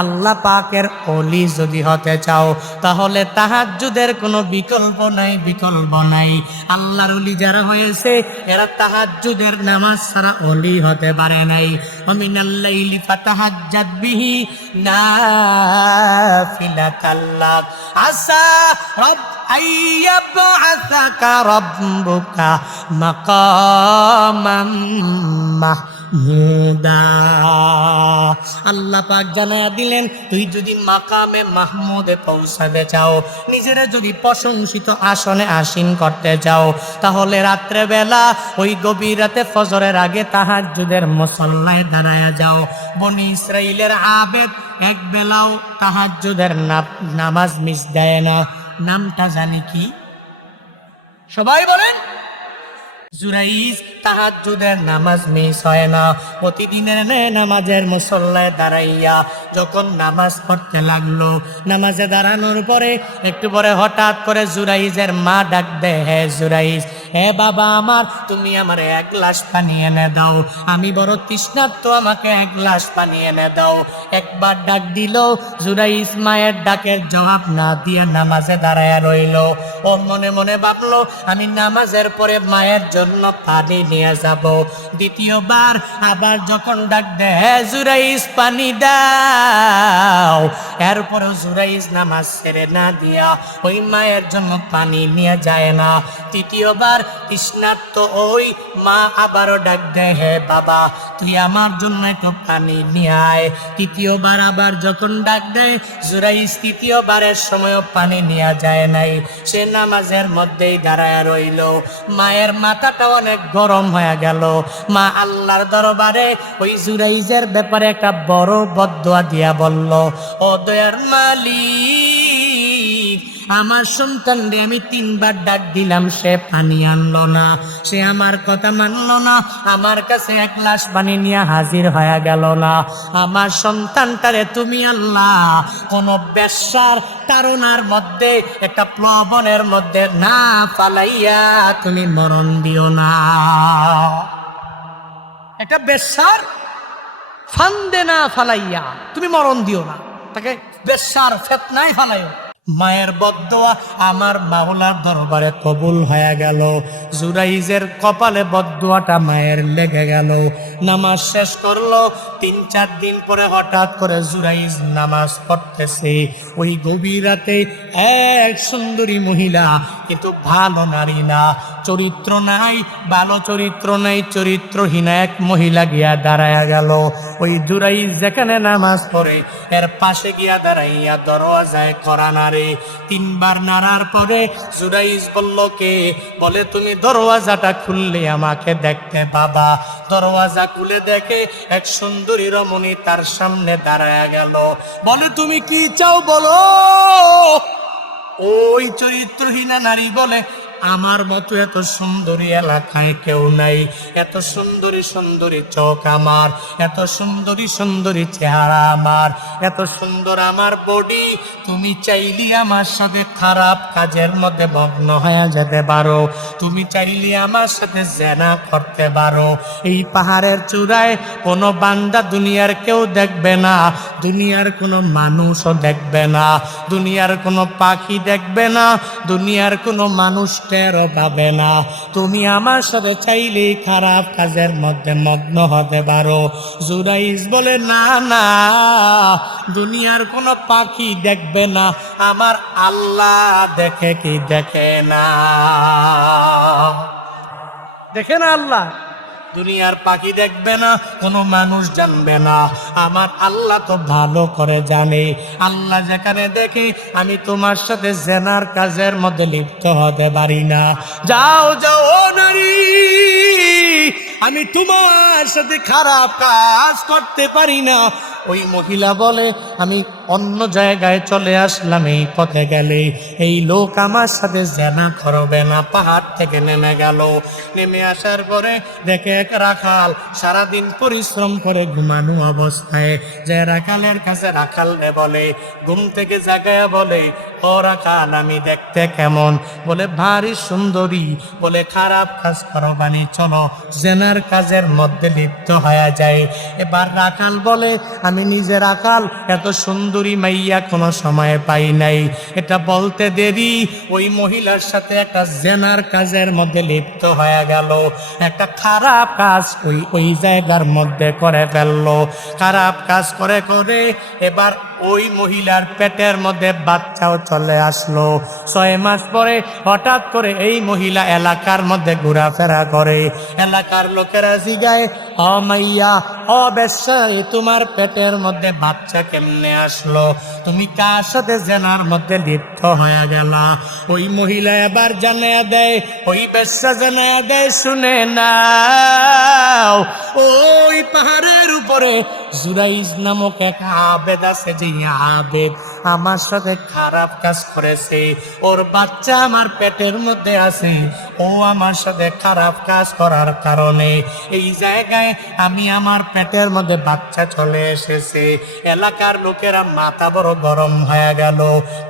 আল্লাহ পাকের ওলি যদি হতে চাও তাহলে তাহাজ্জুদের কোনো বিকল্প নাই, বিকল্প নাই। আল্লাহর ওলি যারা হয়েছে এরা তাহাজ্জুদের নামাজ ছাড়া ওলি হতে পারে নাই। ওমিনাল লাইলি ফাতাহাজ্জাদ বিহি নাফিলাতাল লাক আসা রব আইয়াবআসাকা রাব্বুকা মাকামাম মাহমুদা। আল্লাহ পাক জানায়া দিলেন, তুই যদি মাকামে মাহমুদে পৌঁছাতে চাও, নিজেরা যদি প্রশংসিত আসনে আসীন করতে চাও, তাহলে রাত্রে বেলা ওই গভীর রাতে ফজরের আগে তাহাজ্জুদের মুসল্লায় দাঁড়ায়া যাও। বনি ইসরাইলের আবেদ এক বেলাও তাহাজ্জুদের নামাজ মিস দেয় না। নামটা জানি কি? সবাই বলেন। জুরাইজ তাহাজ্জুদের নামাজ মিস হয় না। প্রতিদিনের নামাজের মুসল্লায় দাঁড়াইয়া যখন নামাজ পড়তে লাগলো, নামাজে দাঁড়ানোর পরে একটু পরে হঠাৎ করে জুরাইজের মা ডাক দেয়, হে জুরাইজ, হে বাবা আমার, তুমি আমার এক গ্লাস পানি এনে দাও, আমি বড় তৃষ্ণার্ত, আমাকে এক গ্লাস পানি এনে দাও। একবার ডাক দিল, জুরাইজ মায়ের ডাকের জবাব না দিয়ে নামাজে দাঁড়ায়া রইল। ও মনে মনে ভাবলো, আমি নামাজের পরে মায়ের জন্য পানি নিয়ে যাব। দ্বিতীয়বার আবার যখন ডাক দেয়, হে জুরাইজ পানি দাও, এরপরেও জুরাইজ নামাজ ছেড়ে না দিয়া ওই মায়ের জন্য পানি নিয়ে যায় না। তৃতীয়বার তৃষ্ণার্ত ওই মা আবারও ডাক দেয়, হে বাবা, তুই আমার জন্য একটু পানি নিয়ে আয়। তৃতীয়বার আবার যখন ডাক দেয়, জুরাইজ তৃতীয়বারের সময়ও পানি নিয়ে যায় নাই, সে নামাজের মধ্যেই দাঁড়ায় রইল। মায়ের মাথাটা অনেক গরম হয়ে গেল। মা আল্লাহর দরবারে ওই জুরাইজের ব্যাপারে একটা বড় বদদোয়া দিয়া বলল, ও দয়ার মালিক, আমার সন্তানরে আমি 3 বার ডাক দিলাম, সে পানি আনলো না, সে আমার কথা মানলো না, আমার কাছে এক গ্লাস পানি নিয়ে হাজির হয়ে গেল না। আমার সন্তানটারে তুমি আল্লাহ কোন বেশ্যার তারুণার মধ্যে, একটা প্লবনের মধ্যে না ফালাইয়া তুমি মরণ দিও না। একটা বেশ্যার ফান্দে না ফালাইয়া তুমি মরণ দিও না, তাকে বেশ্যার ফিতনায় ফালাইও। মায়ের বদদোয়া আমার মাওলার দরবারে কবুল হয়ে গেল। জুরাইজের কপালে বদদোয়াটা মায়ের লেগে গেল। নামাজ শেষ করলো। 3-4 দিন পরে হঠাৎ করে জুরাইজ নামাজ পড়তেছে। ওই গভীর রাতে এক সুন্দরী মহিলা, কিন্তু ভালো নারী না, চরিত্র নাই, ভালো চরিত্র নাই, চরিত্রহীন এক মহিলা গিয়া দাঁড়ায়া গেল। ওই জুরাইজ যেখানে নামাজ পড়ে এর পাশে গিয়া দাঁড়াইয়া দরওয়াজায় করা নাড়ে। 3 বার নাড়ার পরে জুরাইজ বলল, কে? বলে, তুমি দরওয়াজাটা খুললে আমাকে দেখতে পাবা। দরওয়াজা খুলে দেখে এক সুন্দরী রমণী তার সামনে দাঁড়ায়া গেল। বলে, তুমি কি চাও বলো? ওই চরিত্রহীনা নারী বলে, আমার মতো এত সুন্দরী এলাকায় কেউ নাই, এত সুন্দরী সুন্দরী চোখ আমার, এত সুন্দরী সুন্দরী চেহারা আমার, এত সুন্দর আমার বডি, তুমি চাইলে আমার সাথে খারাপ কাজের মধ্যে মগ্ন হয়ে যেতে পারো, তুমি চাইলে আমার সাথে জেনা করতে পারো। এই পাহাড়ের চূড়ায় কোনো বান্দা দুনিয়ার কেউ দেখবে না, দুনিয়ার কোনো মানুষও দেখবে না, দুনিয়ার কোনো পাখি দেখবে না, দুনিয়ার কোনো মানুষ টেরও পাবে না। তুমি আমার সাথে চাইলেই খারাপ কাজের মধ্যে মগ্ন হতে পারো। জুরাইজ বলে, না না, দুনিয়ার কোনো পাখি দেখবে না, আমার আল্লাহ দেখে কি দেখে না? দেখে না আল্লাহ? দুনিয়ার পাখি দেখবে না, কোনো মানুষ জানবে না, আমার আল্লাহ তো ভালো করে জানে। আল্লাহ যেখানে দেখে আমি তোমার সাথে জেনার কাজের মধ্যে লিপ্ত হতে পারি না। যাও যাও ও নারী, আমি তোমার সাথে খারাপ কাজ করতে পারি না। ওই মহিলা বলে, আমি অন্য জায়গায় চলে আসলাম, এই পথে গেলে এই লোক আমার সাথে জেনা করবে না। পাহাড় থেকে নেমে গেল। নেমে আসার পরে দেখে এক রাখাল সারাদিন পরিশ্রম করে ঘুমানো অবস্থায়, যে রাখালের কাছে রাখাল বলে, ঘুম থেকে জাগায়া বলে, ও রাখাল, আমি দেখতে কেমন? বলে, ভারী সুন্দরী। বলে, খারাপ কাজ করো বানি, চলো জেনার কাজের মধ্যে লিপ্ত হয়ে যায়। এবার রাখাল বলে, আমি নিজে রাখাল, এত সুন্দরী মাইয়া কোনো সময় পাই নাই। এটা বলতে দেরি ওই মহিলার সাথে একটা জেনার কাজের মধ্যে লিপ্ত হয়ে গেল। একটা খারাপ কাজ ওই জায়গার মধ্যে করে ফেললো। খারাপ কাজ করে করে এবার ওই মহিলার পেটের মধ্যে বাচ্চাও চলে আসলো। 6 মাস পরে হঠাৎ করে এই মহিলা এলাকার মধ্যে ঘোরাফেরা করে। এলাকার লোকেরা জিগায়, ও মাইয়া, ও বেশ্যা, তোমার পেটের মধ্যে বাচ্চা কেমনে আসলো? তুমি কার সাথে জেনার মধ্যে লিপ্ত হয়ে গেলা? ওই মহিলা এবার জানায়া দেয়, ওই বেশ্যা জানায়া দেয়, শুনে নাও, ওই পাহাড়ের উপরে জুরাইজ নামক এক আবেদ আছে, যে আবেদ আমার সাথে খারাপ কাজ করেছে, ওর বাচ্চা আমার পেটের মধ্যে আছে, ও আমার সাথে খারাপ কাজ করার কারণে এই জায়গায় আমি আমার পেটের মধ্যে বাচ্চা চলে এসেছে। এলাকার লোকেরা মাথা বড় গরম হয়ে গেল।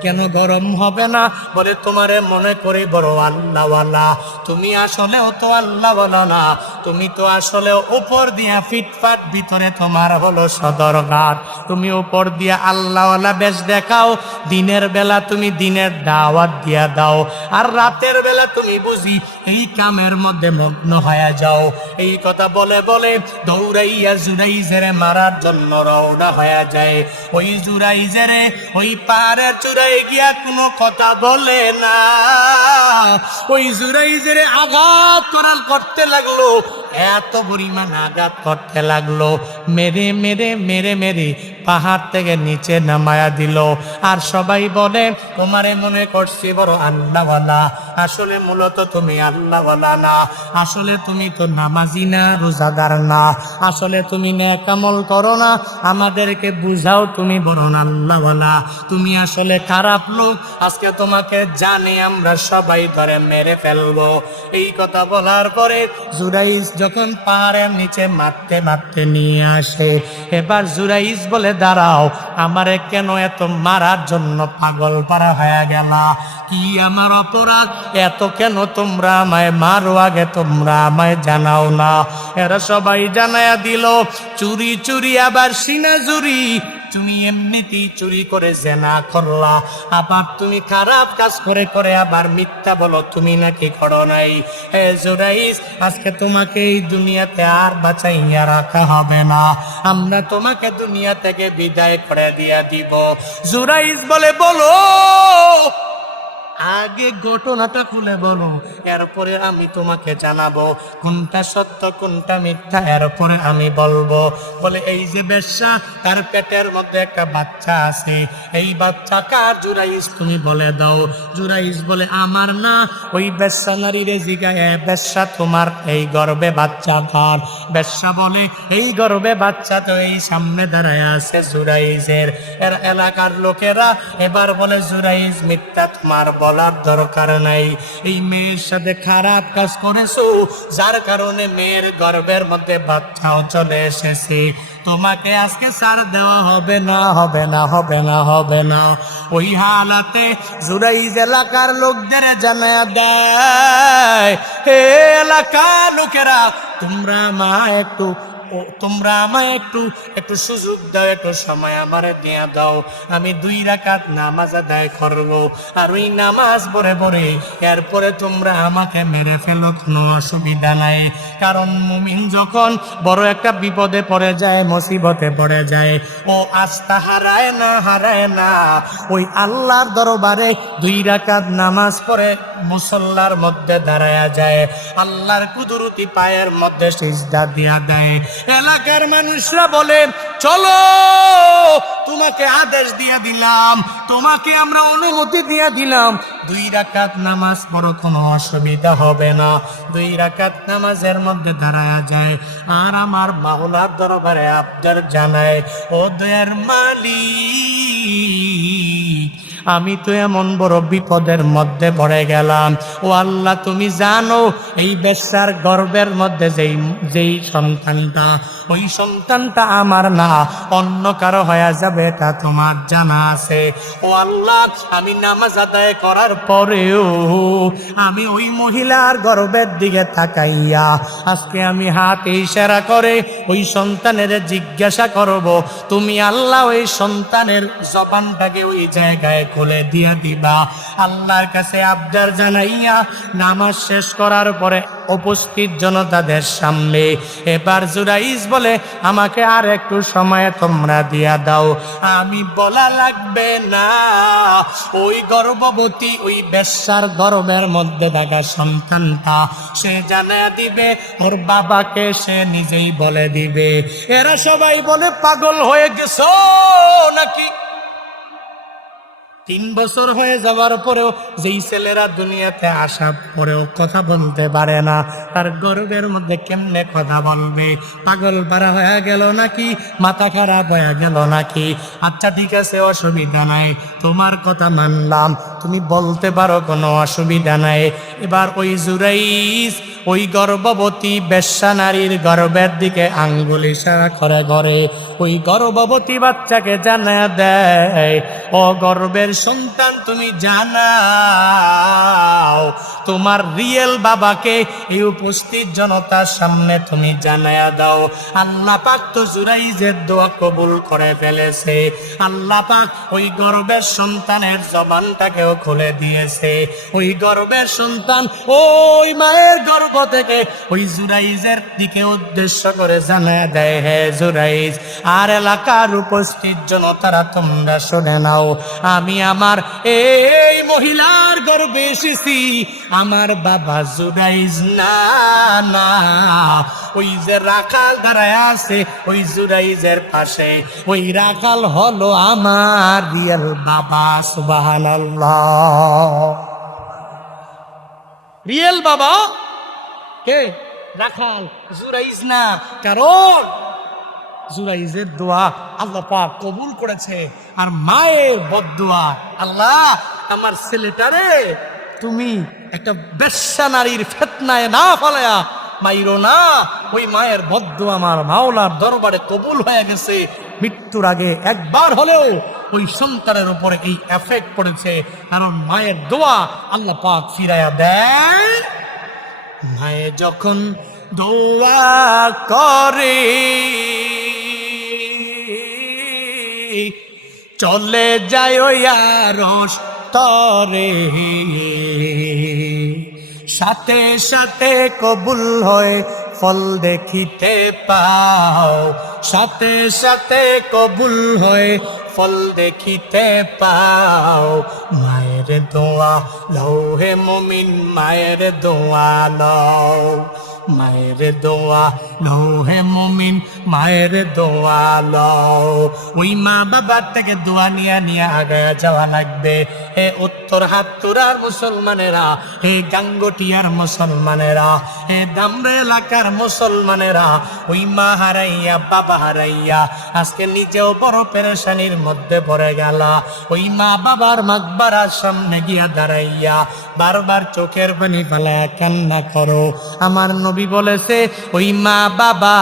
কেন গরম হবে না? বলে, তোমারে মনে করি বড় আল্লাহওয়ালা, তুমি আসলেও তো আল্লাহওয়ালা না, তুমি তো আসলে উপর দিয়া ফিটফাট, ভিতরে তোমার হলো সদরঘাট। তুমি উপর দিয়া আল্লাহওয়ালা বেশ দেখাও, দিনের বেলা তুমি দিনের দাওয়াত দিয়া দাও, আর রাতের বেলা তুমি বুঝি এই কামের মধ্যে মগ্ন হয়ে যাও। এই কথা বলে বলে দৌড়াইয়া জুরাইজের মারার জন্য রওনা হয়ে যায়। ওই জুরাইজের ওই পাহাড়ের চূড়ায় গিয়া কোনো কথা বলে না, ওই জুরাইজের আঘাত করতে লাগলো, এত পরিমাণ আঘাত করতে লাগলো, মেরে মেরে মেরে মেরে পাহাড় থেকে নিচে নামায়া দিল। আর সবাই বলে, তোমারে মনে করছি বড় আল্লাহওয়ালা, আসলে মূলত তুমি আল্লাহওয়ালা না, আসলে তুমি তো নামাজি না, রোজাদার না, আসলে তুমি নেক আমল করো না, আমাদেরকে বুঝাও তুমি বড় আল্লাহওয়ালা, তুমি আসলে খারাপ লোক, আজকে তোমাকে জানে আমরা সবাই ধরে মেরে ফেলবো। এই কথা বলার পরে জুরাইজ যখন পাহাড়ের নিচে মারতে মারতে নিয়ে আসে, এবার জুরাইজ বলে, দাঁড়াও, আমারে কেন এত মারার জন্য পাগল পারা হয়ে গেল? কি আমার অপরাধ? এত কেন তোমরা আমায় মারো? আগে তোমরা আমায় জানাও না। এরা সবাই জানায়া দিল, চুরি চুরি আবার সিনা চুরি, তুমি এমনিতেই চুরি করে জেনা করলা, আবার তুমি খারাপ কাজ করে করে আবার মিথ্যা বলো তুমি নাকি করো নাই। হে জুরাইজ, আজকে তোমাকে এই দুনিয়াতে আর বাঁচাইয়া রাখা হবে না, আমরা তোমাকে দুনিয়া থেকে বিদায় করে দিয়া দিব। জুরাইজ বলে, বলো আগে ঘটনাটা খুলে বলো, এরপরে আমি তোমাকে জানাবো কোনটা সত্য কোনটা মিথ্যা, এরপরে আমি বলবো। বলে, এই যে বেশ্যা, তার পেটের মধ্যে একটা বাচ্চা আছে, এই বাচ্চা কার? জুরাইজ, তুমি বলে দাও। জুরাইজ বলে, আমার না। ওই বেশ্যা নারীরে জিগায়, বেশ্যা, তোমার এই গর্ভে বাচ্চা কার? বেশ্যা বলে, এই গর্ভে বাচ্চা তো এই সামনে দাঁড়ায় আছে জুরাইজের। এর এলাকার লোকেরা এবার বলে, জুরাইজ মিথ্যা, তোমার বলার দরকার নাই, এই মেয়ের সাথে খারাপ কাজ করেছো, যার কারণে মেয়ের গর্ভের মধ্যে বাচ্চাও চলে এসেছে, তোমাকে আজকে ছাড় দেওয়া হবে না, হবে না, হবে না, হবে না। ওই হালাতে জুরাইজ এলাকার লোকদের জানায়া দেয়, হে এলাকার লোকেরা, তোমরা আমায় একটু সুযোগ দাও, একটু সময় আমারে দিয়া দাও, আমি 2 রাকাত নামাজ আদায় করব, আর ওই নামাজ পড়ে পড়ে এরপরে তোমরা আমাকে মেরে ফেলো, কোনো অসুবিধা নাই। কারণ মুমিন যখন বড় একটা বিপদে পড়ে যায়, মুসিবতে পড়ে যায়, ও আস্থা হারায় না, ওই আল্লাহর দরবারে 2 রাকাত নামাজ পড়ে মুসল্লার মধ্যে দাঁড়ায়া যায়, আল্লাহর কুদরতি পায়ের মধ্যে সিজদা দিয়া দেয়। এলাকার মানুষরা বলে, চলো, তোমাকে আদেশ দিয়ে দিলাম, তোমাকে আমরা অনুমতি দিয়ে দিলাম, 2 রাকাত নামাজ পড়ো, কোনো অসুবিধা হবে না। 2 রাকাত নামাজের মধ্যে দাঁড়ায়া যায়, আর আমার মাওলার দরবারে আবদার জানায়, ও দয়ার মালিক, আমি তো এমন বড় বিপদের মধ্যে পড়ে গেলাম, ও আল্লাহ, তুমি জানো এই বেশ্যার গর্ভের মধ্যে যেই সন্তানটা, ওই সন্তানটা আমার না, অন্য কারো হয়ে যাবে, এটা তোমার জানা আছে। ও আল্লাহ, আমি নামাজ আদায় করার পরেও আমি ওই মহিলার গর্ভের দিকে তাকাইয়া আজকে আমি হাত ইশারা করে ওই সন্তানের জিজ্ঞাসা করব, তুমি আল্লাহ ওই সন্তানের জবানটাকে ওই জায়গায় খুলে দিয়া দিবা। আল্লাহর কাছে আবদার জানাইয়া নামাজ শেষ করার পরে উপস্থিত জনতাদের সামনে। এবার জুরাইজ বলে, আমাকে আর একটু সময় তোমরা দিয়া দাও, আমি বলা লাগবে না। ওই গর্ভবতী ওই বেশ্যার গর্ভের মধ্যে থাকা সন্তানটা সে জানিয়ে দিবে ওর বাবাকে, সে নিজেই বলে দিবে। এরা সবাই বলে, পাগল হয়ে গেছো নাকি? 3 বছর হয়ে যাওয়ার পরেও যেই ছেলেরা দুনিয়াতে আসার পরেও কথা বলতে পারে না, তার গর্ভের মধ্যে কেমনে কথা বলবে? পাগল পারা হয়ে গেল নাকি? মাথা খারাপ হয়ে গেল নাকি? আচ্ছা ঠিক আছে, অসুবিধা নাই, তোমার কথা মানলাম, তুমি বলতে পারো, কোনো অসুবিধা নাই। এবার ওই জুরাইজ ওই গর্ভবতী বেশ্যা নারীর গর্ভের দিকে আঙ্গুল ইশারা করে ঘরে ওই গর্ভবতী বাচ্চাকে জানা দেয়, ও গর্ভের সন্তান, তুমি জানাও তোমার রিয়েল বাবাকে এই উপস্থিত জনতার সামনে তুমি জানায়া দাও। আল্লাহ পাক তো জুরাইজের দোয়া কবুল করে ফেলেছে। আল্লাহ পাক ওই গর্ভের সন্তানের জবানটাকেও খুলে দিয়েছে। ওই গর্ভের সন্তান ওই মায়ের গর্ভ থেকে ওই জুরাইজের দিকে উদ্দেশ্য করে জানায়া দেয়, হে জুরাইজ আর এলাকার উপস্থিত জনতারা, তোমরা শুনে নাও, আমি আমার এই মহিলার গর্ভে এসেছি, আমার বাবা জুরাইজ না, না, ওই যে রাখাল দাঁড়ায় আছে ওই জুরাইজের পাশে, ওই রাখাল হলো আমার রিয়েল বাবা। সুবহানাল্লাহ। রিয়েল বাবা কে? রাখাল, জুরাইজ না। কারণ জুরাইজের দোয়া আল্লাহ পাক কবুল করেছে, আর মায়ের বদদোয়া, আল্লাহ আমার ছেলেটারে তুমি একটা বেশ্যা নারীর ফিতনায় না ফলায়া মাইরো না। ওই মায়ের বদদোয়া আমার মাওলার দরবারে কবুল হয়ে গেছে। মৃত্যুর আগে একবার হলেও ওই সন্তানের উপরে এই এফেক্ট পড়েছে, কারণ মায়ের দোয়া আল্লাহ পাক ফিরাইয়া দেয়। মায়ে যখন দোয়া করে চলে যায় ওই আরশ তরে, সাথে সাথে কবুল হয় ফল দেখিতে পাও, সাথে সাথে কবুল হয় ফল দেখিতে পাও। মায়ের দোয়া লও হে মুমিন, মায়ের দোয়া লও, মায়ের দোয়া লও হে মুমিন, মায়ের দোয়া লও। ওই মা বাবার থেকে দোয়া নিয়ে নিয়ে আগায় যাওয়া লাগবে। হে উত্তর হাতুরার মুসলমানেরা, হে গাঙ্গটিয়ার মুসলমানেরা, হে দামরে এলাকার মুসলমানেরা, ওই মা হারাইয়া বাবা হারাইয়া আজকে নিজেও বড় পেরেশানির মধ্যে পড়ে গেল। ওই মা বাবার মাকবারার সামনে গিয়া দাঁড়াইয়া বারবার চোখের পানি ফেলায়া কান্না করো। আমার নবী বলেছে, ওই মা বাবা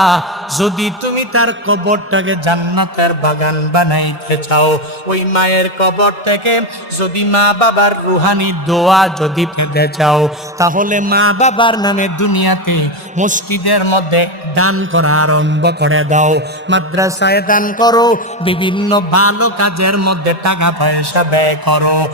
যদি তুমি তার কবরটাকে জান্নাতের বাগান বানাইতে চাও, ওই মায়ের কবর থেকে যদি মা বাবার রুহানি দোয়া যদি পেতে চাও, তাহলে মা বাবার নামে দুনিয়াতে মসজিদের মধ্যে দান করা আরম্ভ করে দাও, মাদ্রাসায় দান করো, বিভিন্ন ভালো কাজের মধ্যে টাকা পয়সা ব্যয় করো।